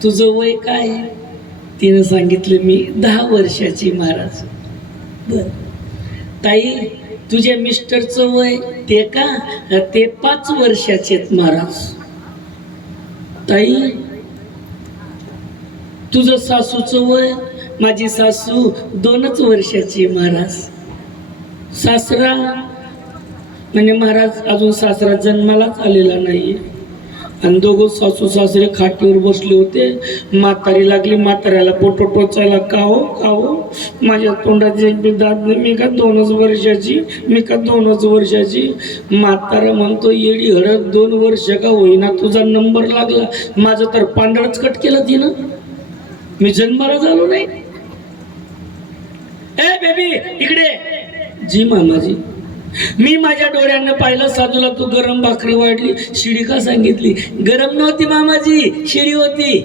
तुझं वय काय? तिनं सांगितलं, मी 10 वर्षाची महाराज. बर. ताई तुझ्या मिस्टरचं वय? ते का? ते 5 वर्षाचे आहेत महाराज. ताई तुझं सासूचं वय? माझी सासू 2च वर्षाची महाराज. सासरा? म्हणजे महाराज अजून सासरा जन्मालाच आलेला नाहीये. आणि दोघं सासू सासरे खाटीवर बसले होते. म्हातारी लागली, म्हाताऱ्याला पोटो टोचायला, का हो माझ्या तोंडात एक बी दात नाही, मी का 2च वर्षाची, मी का 2च वर्षाची. म्हातारा म्हणतो, येडी हळद 2 वर्ष का होईना तुझा नंबर लागला. माझं तर पांढरच कट केलं तिनं, मी जन्माला झालो नाही. ए बेबी इकडे. जी मामाजी. मी माझ्या डोळ्यानं पाहिलं साधूला, तू गरम भाकरी वाढली, शिडी का सांगितली? गरम नव्हती मामाजी, शिडी होती.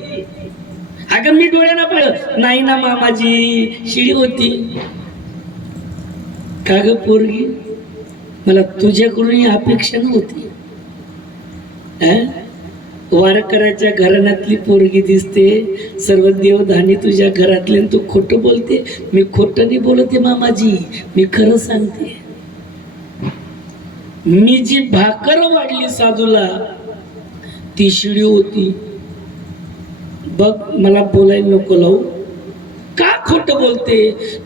अगं मी डोळ्यानं पाहिलं. नाही ना मामाजी, शिडी होती. का ग पोरगी, मला तुझ्याकडून ही अपेक्षा नव्हती. वारकऱ्याच्या घराण्यातली पोरगी दिसते, सर्व देवधानी तुझ्या घरातले, तू खोटं बोलते. मी खोटं नाही बोलते मामाजी, मी खरं सांगते. मी जी भाकर वाढली साधूला ती शिडी होती. बघ मला बोलायला नको लावू. का खोटं बोलते?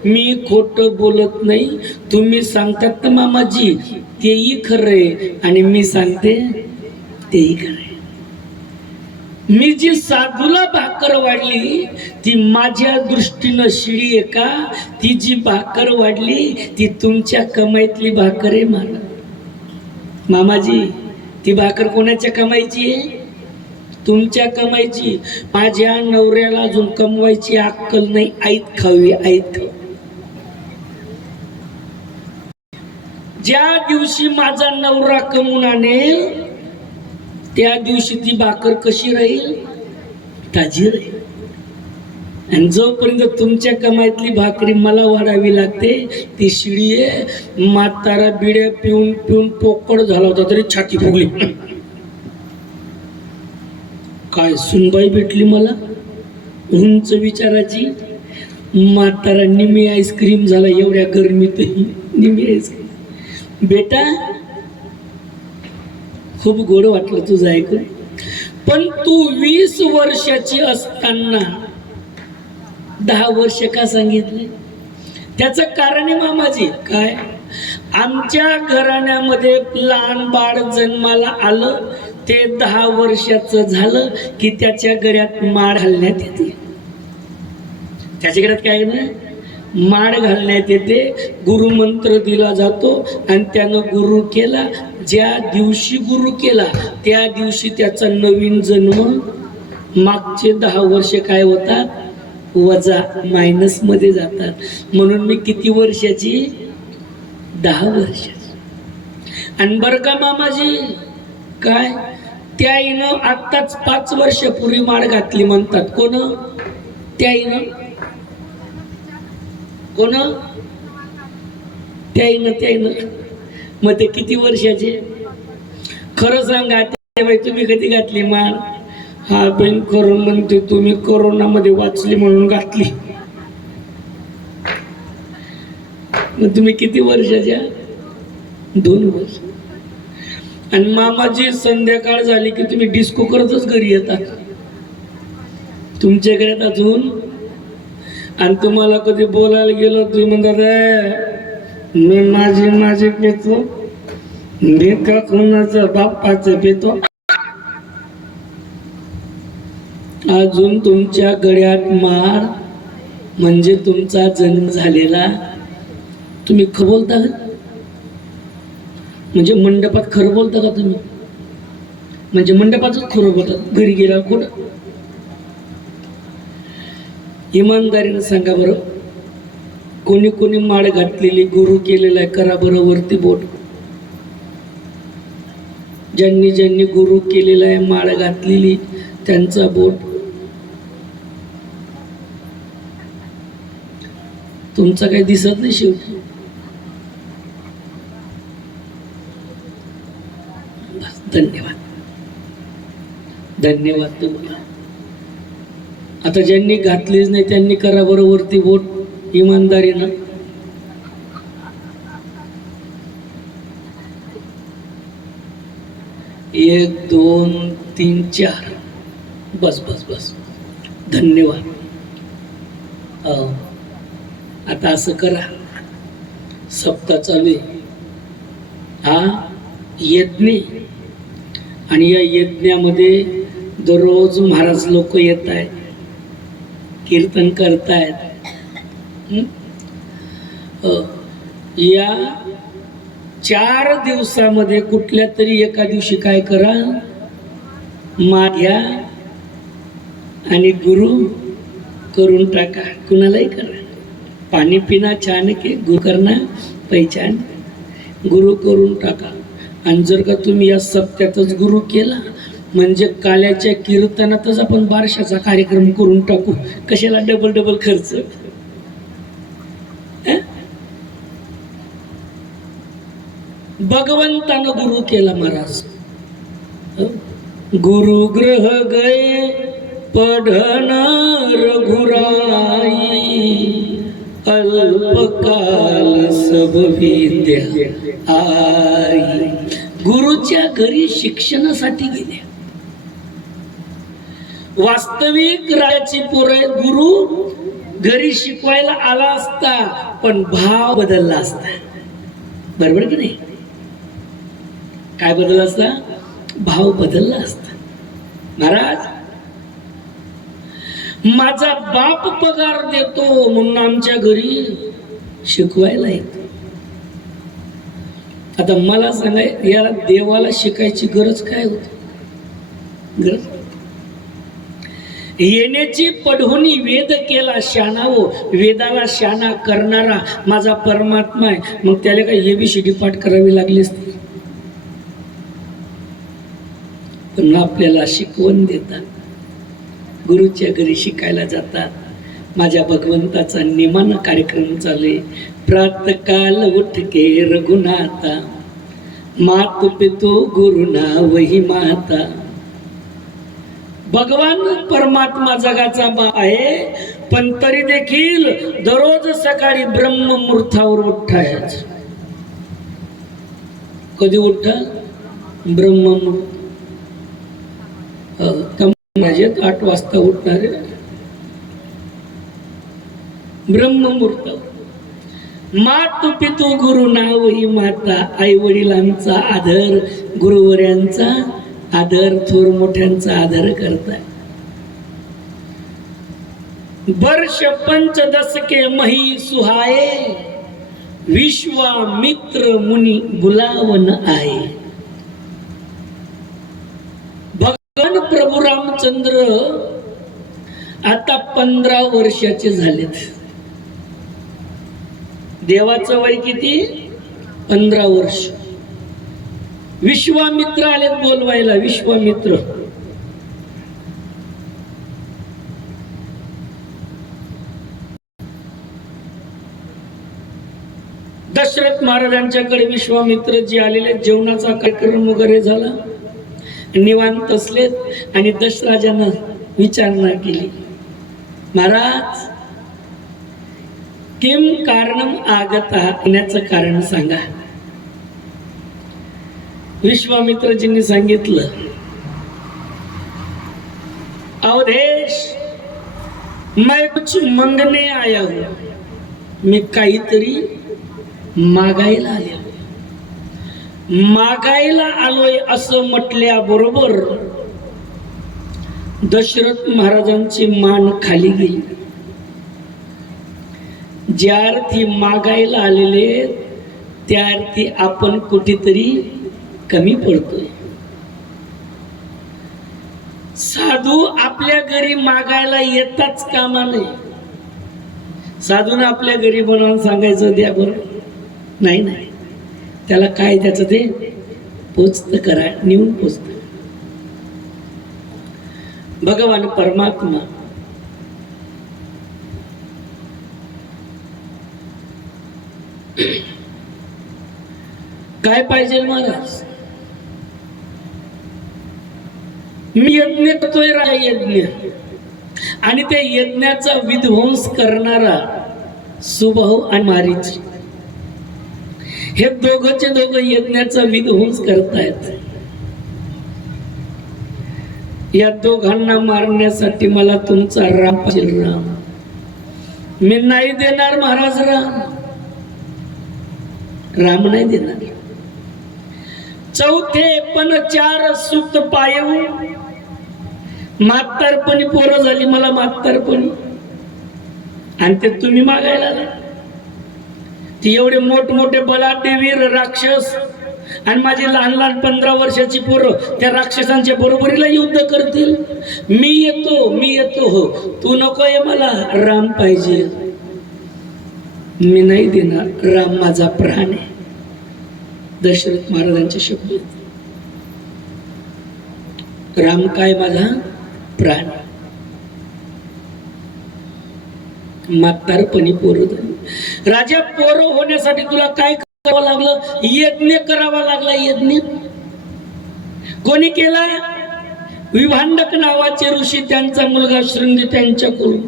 मी खोटं बोलत नाही. तुम्ही सांगतात ना मामाजी तेही खरंय आणि मी सांगते तेही खरंय. मी जी साधूला भाकर वाढली ती माझ्या दृष्टीनं शिडी आहे का? ती जी भाकर वाढली ती तुमच्या कमाईतली भाकर आहे मामाजी. ती भाकर कोणाच्या कमाईची आहे? तुमच्या कमाईची. माझ्या नवऱ्याला अजून कमवायची अक्कल नाही. आईत खावी, आईत खावी. ज्या दिवशी माझा नवरा कमवून आणेल त्या दिवशी ती भाकर कशी राहील? ताजी राहील. आणि जोपर्यंत तुमच्या कमाईतली भाकरी मला वाढावी लागते ती शिडी आहे. म्हातारा बिड्या पिऊन पिऊन पोकळ झाला होता तरी छाती फुगली. काय सुनबाई भेटली मला, उंच विचाराची. म्हातारा निमी आईस्क्रीम झाला एवढ्या गरमीतही. निमी आईस्क्रीम. बेटा खूप गोड वाटलं तुझं ऐकून, पण तू 20 वर्षाची असताना 10 वर्ष का सांगितले? त्याचं कारण आहे मामाजी. काय? आमच्या घराण्यामध्ये लहान बाळ जन्माला आलं ते 10 वर्षाचं झालं की त्याच्या गळ्यात माळ घालण्यात येते. त्याच्या गळ्यात काय ना माळ घालण्यात येते, गुरुमंत्र दिला जातो आणि त्यानं गुरु केला. ज्या दिवशी गुरु केला त्या दिवशी त्याचा नवीन जन्म, मागचे 10 वर्ष काय होतात, वजा मायनस मध्ये जातात. म्हणून मी किती वर्षाची, 10 वर्षाची. आणि बरं का मामाजी, काय त्या आईनं आत्ताच 5 वर्षापूर्वी माळ घातली म्हणतात. कोण त्या आईनं, कोण त्या आईनं मग ते किती वर्षाचे, खरं सांगा बाई, तुम्ही कधी घातली माळ? हा बहीण करून म्हणते तुम्ही कोरोनामध्ये वाचली म्हणून घातली. मग तुम्ही किती वर्षाच्या? 2 वर्ष. आणि मामाजी संध्याकाळ झाली की तुम्ही डिस्को करतच घरी येतात तुमच्या घरात अजून. आणि तुम्हाला कधी बोलायला गेलो तुम्ही म्हणतात मी माझे पेतो, मी का कोणाचं बाप्पाचं पेतो. अजून तुमच्या गळ्यात माळ म्हणजे तुमचा जन्म झालेला. तुम्ही खरं बोलता का? म्हणजे मंडपात खरं बोलता का तुम्ही? म्हणजे मंडपातच खरं बोलतात, घरी गेला कुठं? इमानदारीनं सांगा बरं, कोणी कोणी माळ घातलेली, गुरु केलेला आहे, करा बरं वरती बोट. ज्यांनी ज्यांनी गुरु केलेला आहे, माळ घातलेली, त्यांचा बोट. तुमचा काही दिसत नाही शेवटी. धन्यवाद, धन्यवाद तुम्हाला. आता ज्यांनी घातलीच नाही त्यांनी करा बरं वरती बोट इमानदारीनं. एक, 2, 3, 4. बस बस बस, धन्यवाद. आता असं करा, सप्ताह चालू आहे हा यज्ञ, आणि या यज्ञामध्ये दररोज महाराज लोक येत आहेत, कीर्तन करतायत. या 4 दिवसामध्ये कुठल्या तरी एका दिवशी काय करा, माळ घ्या आणि गुरु करून टाका. कुणालाही करा, पाणी पिना छान के गुरु करना पहिचान, गुरु करून टाका. आणि जर का तुम्ही या सप्त्यातच गुरु केला म्हणजे काल्याच्या कीर्तनातच आपण बारशाचा कार्यक्रम करून टाकू. कशाला डबल खर्च? भगवंतानं गुरु केला महाराज. गुरु ग्रह गए पढ़न रघुराई, अल्पकाल सब विद्या आई. गुरुच्या घरी शिक्षणासाठी गेले. वास्तविक रायाची पोरं, गुरु घरी शिकवायला आला असता पण भाव बदलला असता. बरोबर की नाही? काय बदलला असता? भाव बदलला असता. महाराज, माझा बाप पगार देतो म्हणून आमच्या घरी शिकवायला येतो. आता मला सांगाय, याला देवाला शिकायची गरज काय होती? गरज येण्याची पढवणी वेद केला शाना, हो वेदाला शाना करणारा माझा परमात्मा आहे. मग त्याला काय ABCD पाठ करावी लागली असती? पण आपल्याला शिकवण देतात, गुरुच्या घरी शिकायला जातात. माझ्या भगवंताचा निमानं कार्यक्रम चालू. प्रातकाल उठ के रघुनाथा, मात पितो गुरुना वही माता. भगवान परमात्मा जगाचा बाप आहे, पण तरी देखील दररोज सकाळी ब्रह्ममुहूर्तावर उठायच. कधी उठा? ब्रह्ममुहूर्त. 8 वाजता उठणारे ब्रह्ममुहूर्त. मातु पितु गुरु नावही माता. आई वडिलांचा आदर, गुरुवर्यांचा आदर, थोर मोठ्यांचा आदर करताय. वर्ष पंचदश के मही सुहाए, विश्वामित्र मुनि बुलावन आए। भगवान प्रभू रामचंद्र आता 15 वर्षाचे झालेत। देवाचं वय किती? 15 वर्ष। विश्वामित्र आलेत बोलवायला। विश्वामित्र दशरथ महाराजांच्याकडे विश्वामित्र जी आलेले, जेवणाचा कार्यक्रम वगैरे झाला, निवांत असलेत आणि दशराजानं विचारणा केली, महाराज किम कारणम आगता, येण्याचं कारण सांगा। विश्वामित्रजींनी सांगितलं, अवधेश मैं कुछ मंगने आया हूं, मी काहीतरी मागायला आलोय। मागायला आलोय असं म्हटल्याबरोबर दशरथ महाराजांची मान खाली गेली। ज्या अर्थी मागायला आलेले त्या अर्थी आपण कुठेतरी कमी पडतोय। साधू आपल्या घरी मागायला येताच कामा नये। साधून आपल्या घरी बनवून सांगायचं द्या बरं, नाही नाही, त्याला काय त्याचं ते पोचत करा, नेऊन पोचत। भगवान परमात्मा काय पाहिजे महाराज? मी यज्ञ करतोय, यज्ञ, आणि त्या यज्ञाचा विध्वंस करणारा सुबाहू आणि मारीच, हे दोघंचे दोघं यज्ञाचा विध्वंस करतायत। या दोघांना मारण्यासाठी मला तुमचा राम पाहिजे। राम मी नाही देणार महाराज, राम नाही देणार। चौथे पण 4 सुत पायऊ, म्हातारपणी पोरं झाली मला, म्हातारपणी, आणि ते तुम्ही मागायला आला। ती एवढे मोठमोठे बलाढ्य वीर राक्षस आणि माझी लहान लहान 15 वर्षाची पोरं त्या राक्षसांच्या बरोबरीला युद्ध करतील। मी येतो हो, तू नकोय, मला राम पाहिजे। मी नाही देणार, राम माझा प्राण आहे। दशरथ महाराजांचे शब्द, राम काय माझा प्राण। म्हातारपणी पोरं झाली। राजा, पोरं होण्यासाठी तुला काय करावं लागलं? यज्ञ करावा लागला। यज्ञ कोणी केला? विभांडक नावाचे ऋषी, त्यांचा मुलगा शृंगी त्यांच्याकडून।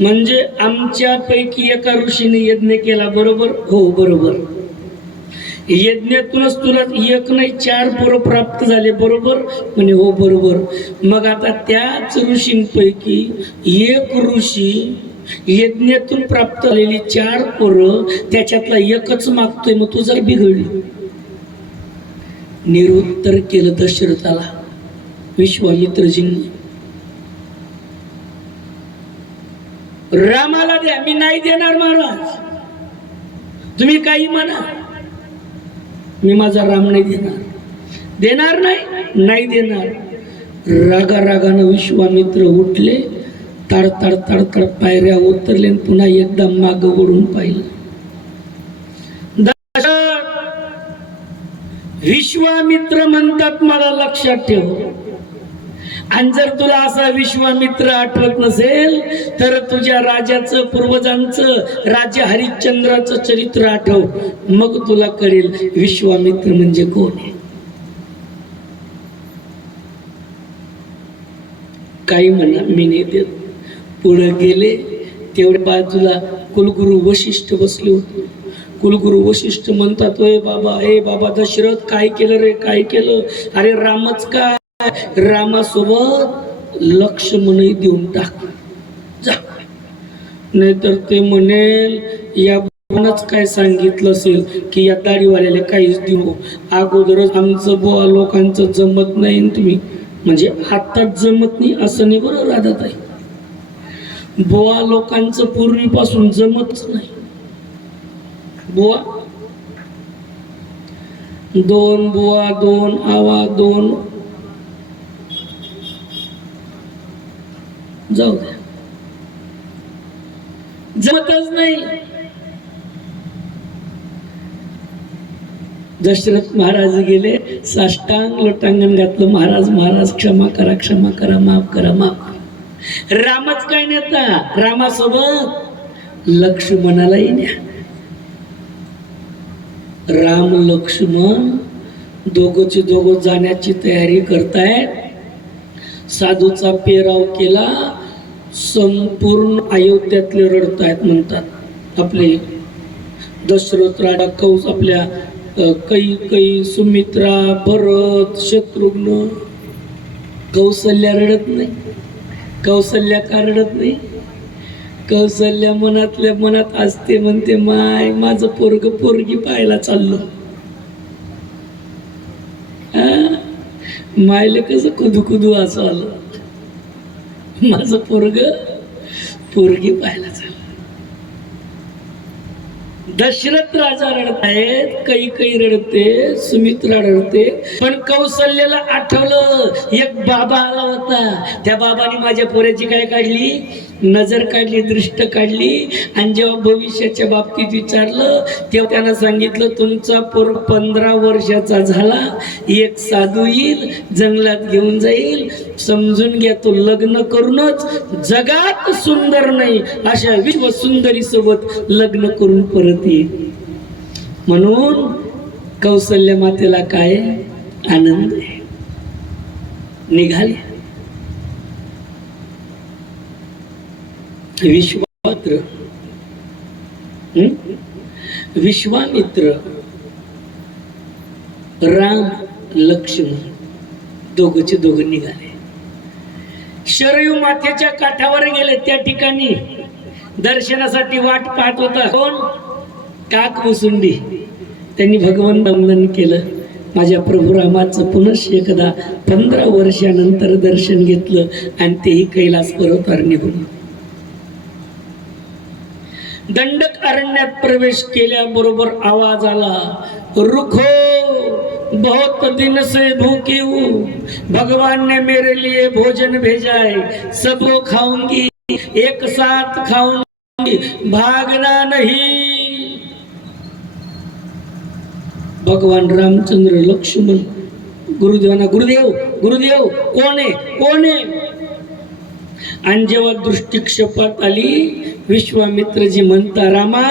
म्हणजे आमच्यापैकी एका ऋषीने यज्ञ केला, बरोबर? हो बरोबर। यज्ञातूनच तुला 1 नाही 4 पोरं प्राप्त झाले, बरोबर? म्हणे हो बरोबर। मग आता त्याच ऋषींपैकी एक ऋषी यज्ञातून प्राप्त झालेली 4 पोरं, त्याच्यातला एकच मागतोय, मग तुझं बिघडली। निरुत्तर केलं दशरथाला विश्वामित्रजींनी। रामाला द्या, मी नाही देणार महाराज, तुम्ही काही म्हणा, मी माझा राम नाही देणार। देणार नाही देणार। रागारागानं विश्वामित्र उठले, ताड ताड ताड ताड पायऱ्या उतरले, पुन्हा एकदा माग वळून पाहिलं। विश्वामित्र म्हणतात मला लक्षात ठेव, आणि जर तुला असा विश्वामित्र आठवत नसेल तर तुझ्या राजाचं, पूर्वजांचं, राजा हरिश्चंद्राचं चरित्र आठव, मग तुला कळेल विश्वामित्र म्हणजे कोण आहे। काही म्हणा, मी नाही देत। पुढे गेले तेवढे बाजूला कुलगुरू वशिष्ठ बसले होते। कुलगुरू वशिष्ठ म्हणतात, ए बाबा दशरथ, काय केलं रे, काय केलं? अरे रामच काय, रामासोबत लक्ष्मणही देऊन टाक जा, नाहीतर ते म्हणेल या बाबांनाच काय सांगितलं असेल की या दाढीवाल्याला काहीच देऊ, अगोदरच आमचं लोकांचं जमत नाही, तुम्ही म्हणजे हातात जमत नाही असं नाही, बरं राधाताई? बुवा लोकांचं पूर्वीपासून जमतच नाही. बुवा दोन बुवा दोन आवा दोन जाऊ द्या, जमतच नाही. दशरथ महाराज गेले, साष्टांग लोटांगण घातलं. महाराज महाराज क्षमा करा, क्षमा करा, माफ करा, माफ करा. रामच काय नेता, रामासोबत लक्ष्मणालाही न्या. राम लक्ष्मण दोघंचे दोघं जाण्याची तयारी करतायत. साधूचा पेराव केला, संपूर्ण अयोध्यातले रडतायत. म्हणतात आपले दशरथ राजा, कौस, आपल्या कैकेयी, सुमित्रा, भरत, शत्रुघ्न. कौसल्या रडत नाही. कौसल्या का रडत नाही? कौसल्या मनातल्या मनात असते, म्हणते माय माझं पोरग पोरगी पाहायला चाललो. मायले कसं कुदू कुदू असं आलं, माझं पोरग पोरगी पाहायला चाललं. दशरथ राजा रडत आहेत, कैकेयी रडते, सुमित्रा रडते. पण कौसल्याला आठवलं एक बाबा आला होता. त्या बाबाने माझ्या पोराची काय काढली, नजर काढली, दृष्ट काढली. आणि जेव्हा भविष्याच्या बाबतीत विचारलं तेव्हा त्यानं सांगितलं, तुमचा पोर 15 वर्षाचा झाला, एक साधू येईल, जंगलात घेऊन जाईल, समजून घ्या तो लग्न करूनच जगात सुंदर नाही अशा विश्व सुंदरी सोबत लग्न करून परत येईल. म्हणून कौसल्य मातेला काय आनंद आहे. निघाले. विश्वामित्र राम लक्ष्मण दोघंचे दोघं निघाले. शरयू मातेच्या काठावर गेले. त्या ठिकाणी दर्शनासाठी वाट पाहत होता कोण, काक मुसुंडी. त्यांनी भगवान वंदन केलं. माझ्या प्रभू रामाचं पुनश एकदा 15 वर्षानंतर दर्शन घेतलं आणि तेही कैलास पर्वतावर निघून. दंडक अरण्यात प्रवेश केल्याबरोबर आवाज आला, रुखो बहुत दिन से भूखी हूँ, भगवान ने मेरे लिए भोजन भेजा है, सब खाऊंगी, एक साथ खाऊंगी, भागना नहीं. भगवान रामचंद्र लक्ष्मण गुरुदेवांना, गुरुदेव गुरुदेव कोण आहे, कोण आहे. आणि जेव्हा दृष्टिक्षेपात आली, विश्वामित्रजी म्हणता, रामा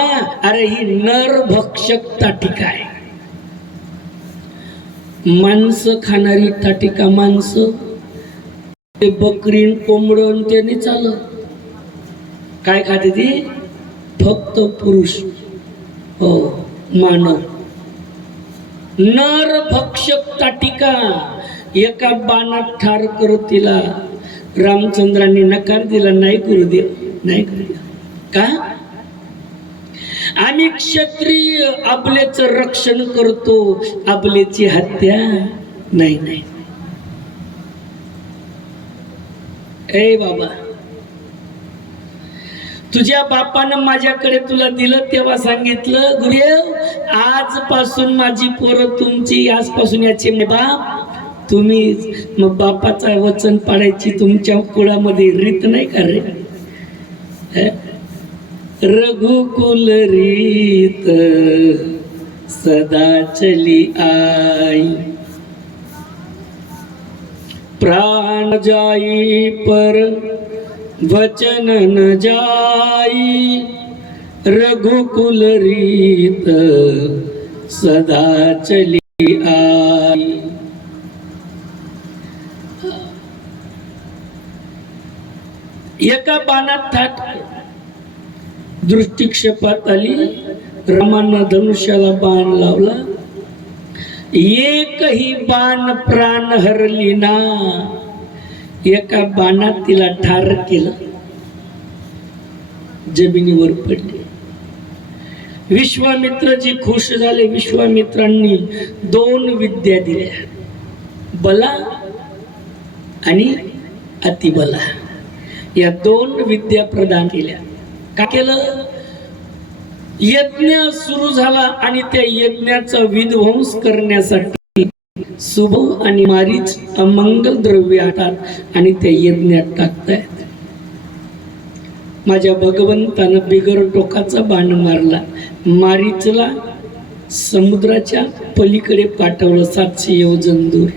अरे ही नरभक्षक ताटिका आहे. माणसं खाणारी ताटिका. माणसं ते बकरीन कोंबडं त्यांनी चालत. काय खाते ती? फक्त पुरुष, हो मानव. नरभक्षक ताटिका. एका बाणात ठार करत तिला रामचंद्रांनी नकार दिला, नाही गुरुदेव, नाही गुरुदेव. का? आम्ही क्षत्रिय आपलेच रक्षण करतो, आपलेची हत्या नाही. नाही ए बाबा, तुझ्या बापानं माझ्याकडे तुला दिलं तेव्हा सांगितलं, गुरुदेव आजपासून माझी पोरं तुमची, आजपासून याचे बाप तुम्हीच. मग बापाचा वचन पाडायची तुमच्या कुळामध्ये रीत नाही का रे? रघुकुल रीत सदा चली आई, प्राण जाई पर वचन न जाई, रघुकुल रीत सदा चली आई. एका बाणात थाट दृष्टिक्षेपात आली. रामानं धनुष्याला बाण लावला. एकही बाण प्राण हरली ना. एका बाणात तिला ठार केलं, जमिनीवर पडली. विश्वामित्रजी खुश झाले. विश्वामित्रांनी 2 विद्या दिल्या, बला आणि अतिबला. या 2 विद्या प्रदान केल्या. का केलं? यज्ञ सुरू झाला आणि त्या यज्ञाचा विध्वंस करण्यासाठी सुबह आणि मारीच अमंगल द्रव्य हातात आणि त्या यज्ञात टाकतायत. माझ्या भगवंतानं बिगर टोकाचा बाण मारला. मारीचला समुद्राच्या पलीकडे पाठवलं 700 योजन दूर.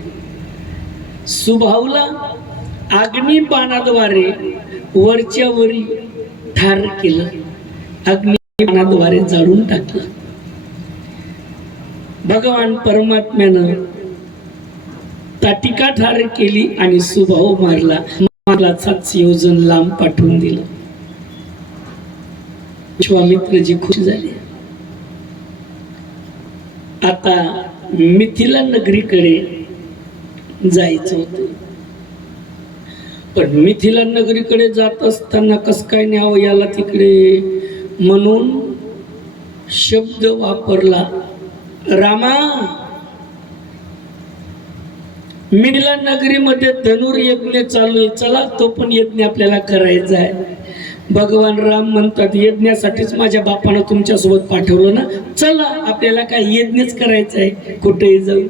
सुभावला अग्नि बाणाद्वारे वरच्या वरी ठार केलं. अग्नि बाणाद्वारे जाळून टाकलं. भगवान परमात्म्यानं ताटिका ठार केली आणि सुभाव मारला. मला 700 योजन लांब पाठवून दिलं. विश्वामित्रजी खुश झाले. आता मिथिला नगरीकडे जायचं होतं. पण मिथिला नगरीकडे जात असताना कस काय न्यावं याला तिकडे म्हणून शब्द वापरला, रामा मिथिला नगरीमध्ये धनुर्यज्ञ चालू आहे, चला तो पण यज्ञ आपल्याला करायचा आहे. भगवान राम म्हणतात, यज्ञासाठीच माझ्या बापानं तुमच्यासोबत पाठवलं ना, चला आपल्याला काय यज्ञच करायचा आहे, कुठेही जाऊ.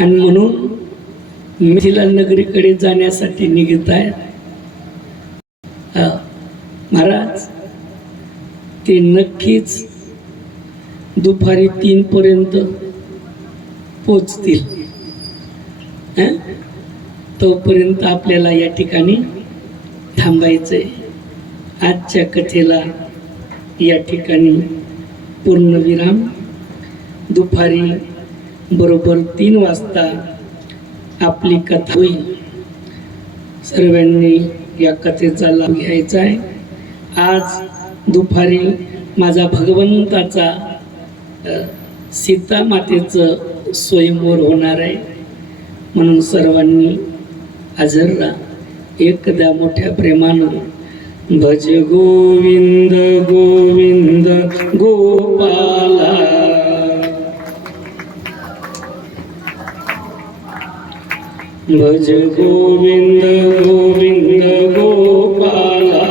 आणि म्हणून मिथिला नगरीकडे जाण्यासाठी निघत आहे. महाराज ते नक्कीच दुपारी 3 पर्यंत पोचतील. तोपर्यंत आपल्याला या ठिकाणी थांबायचंय. आजच्या कथेला या ठिकाणी पूर्णविराम. दुपारी बरोबर 3 वाजता आपली कथा होईल. सर्वांनी या कथेचा लाभ घ्यायचा आहे. आज दुपारी माझा भगवंताचा सीता मातेचं स्वयंवर होणार आहे, म्हणून सर्वांनी हजर राहा. एकदा मोठ्या प्रेमानं भज गोविंद गोविंद गोपाला, भज गोविंद गोविंद गोपाला,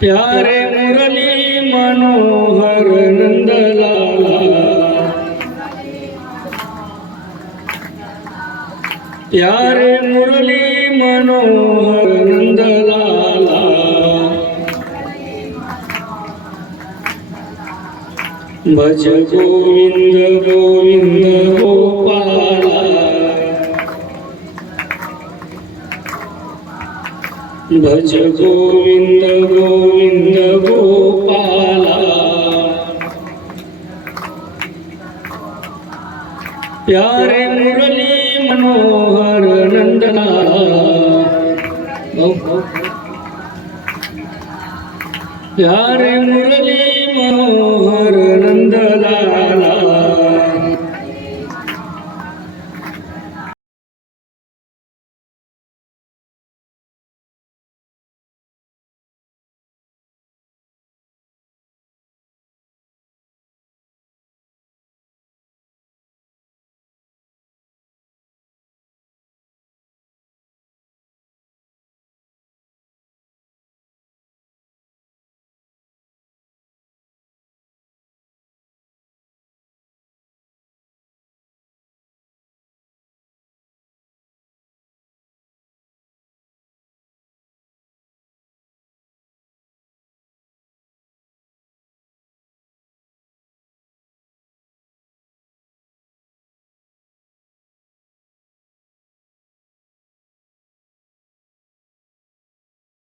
प्यारे मुरली मनोहर नंदलाला, प्यारे मुरली मनोहर नंदलाला, भज गोविंद गोविंद गोपाला, भज गोविंद गोविंद गोपाला, प्यारे मुरली मनोहर नंदलाला, प्यारे मुरली मनोहर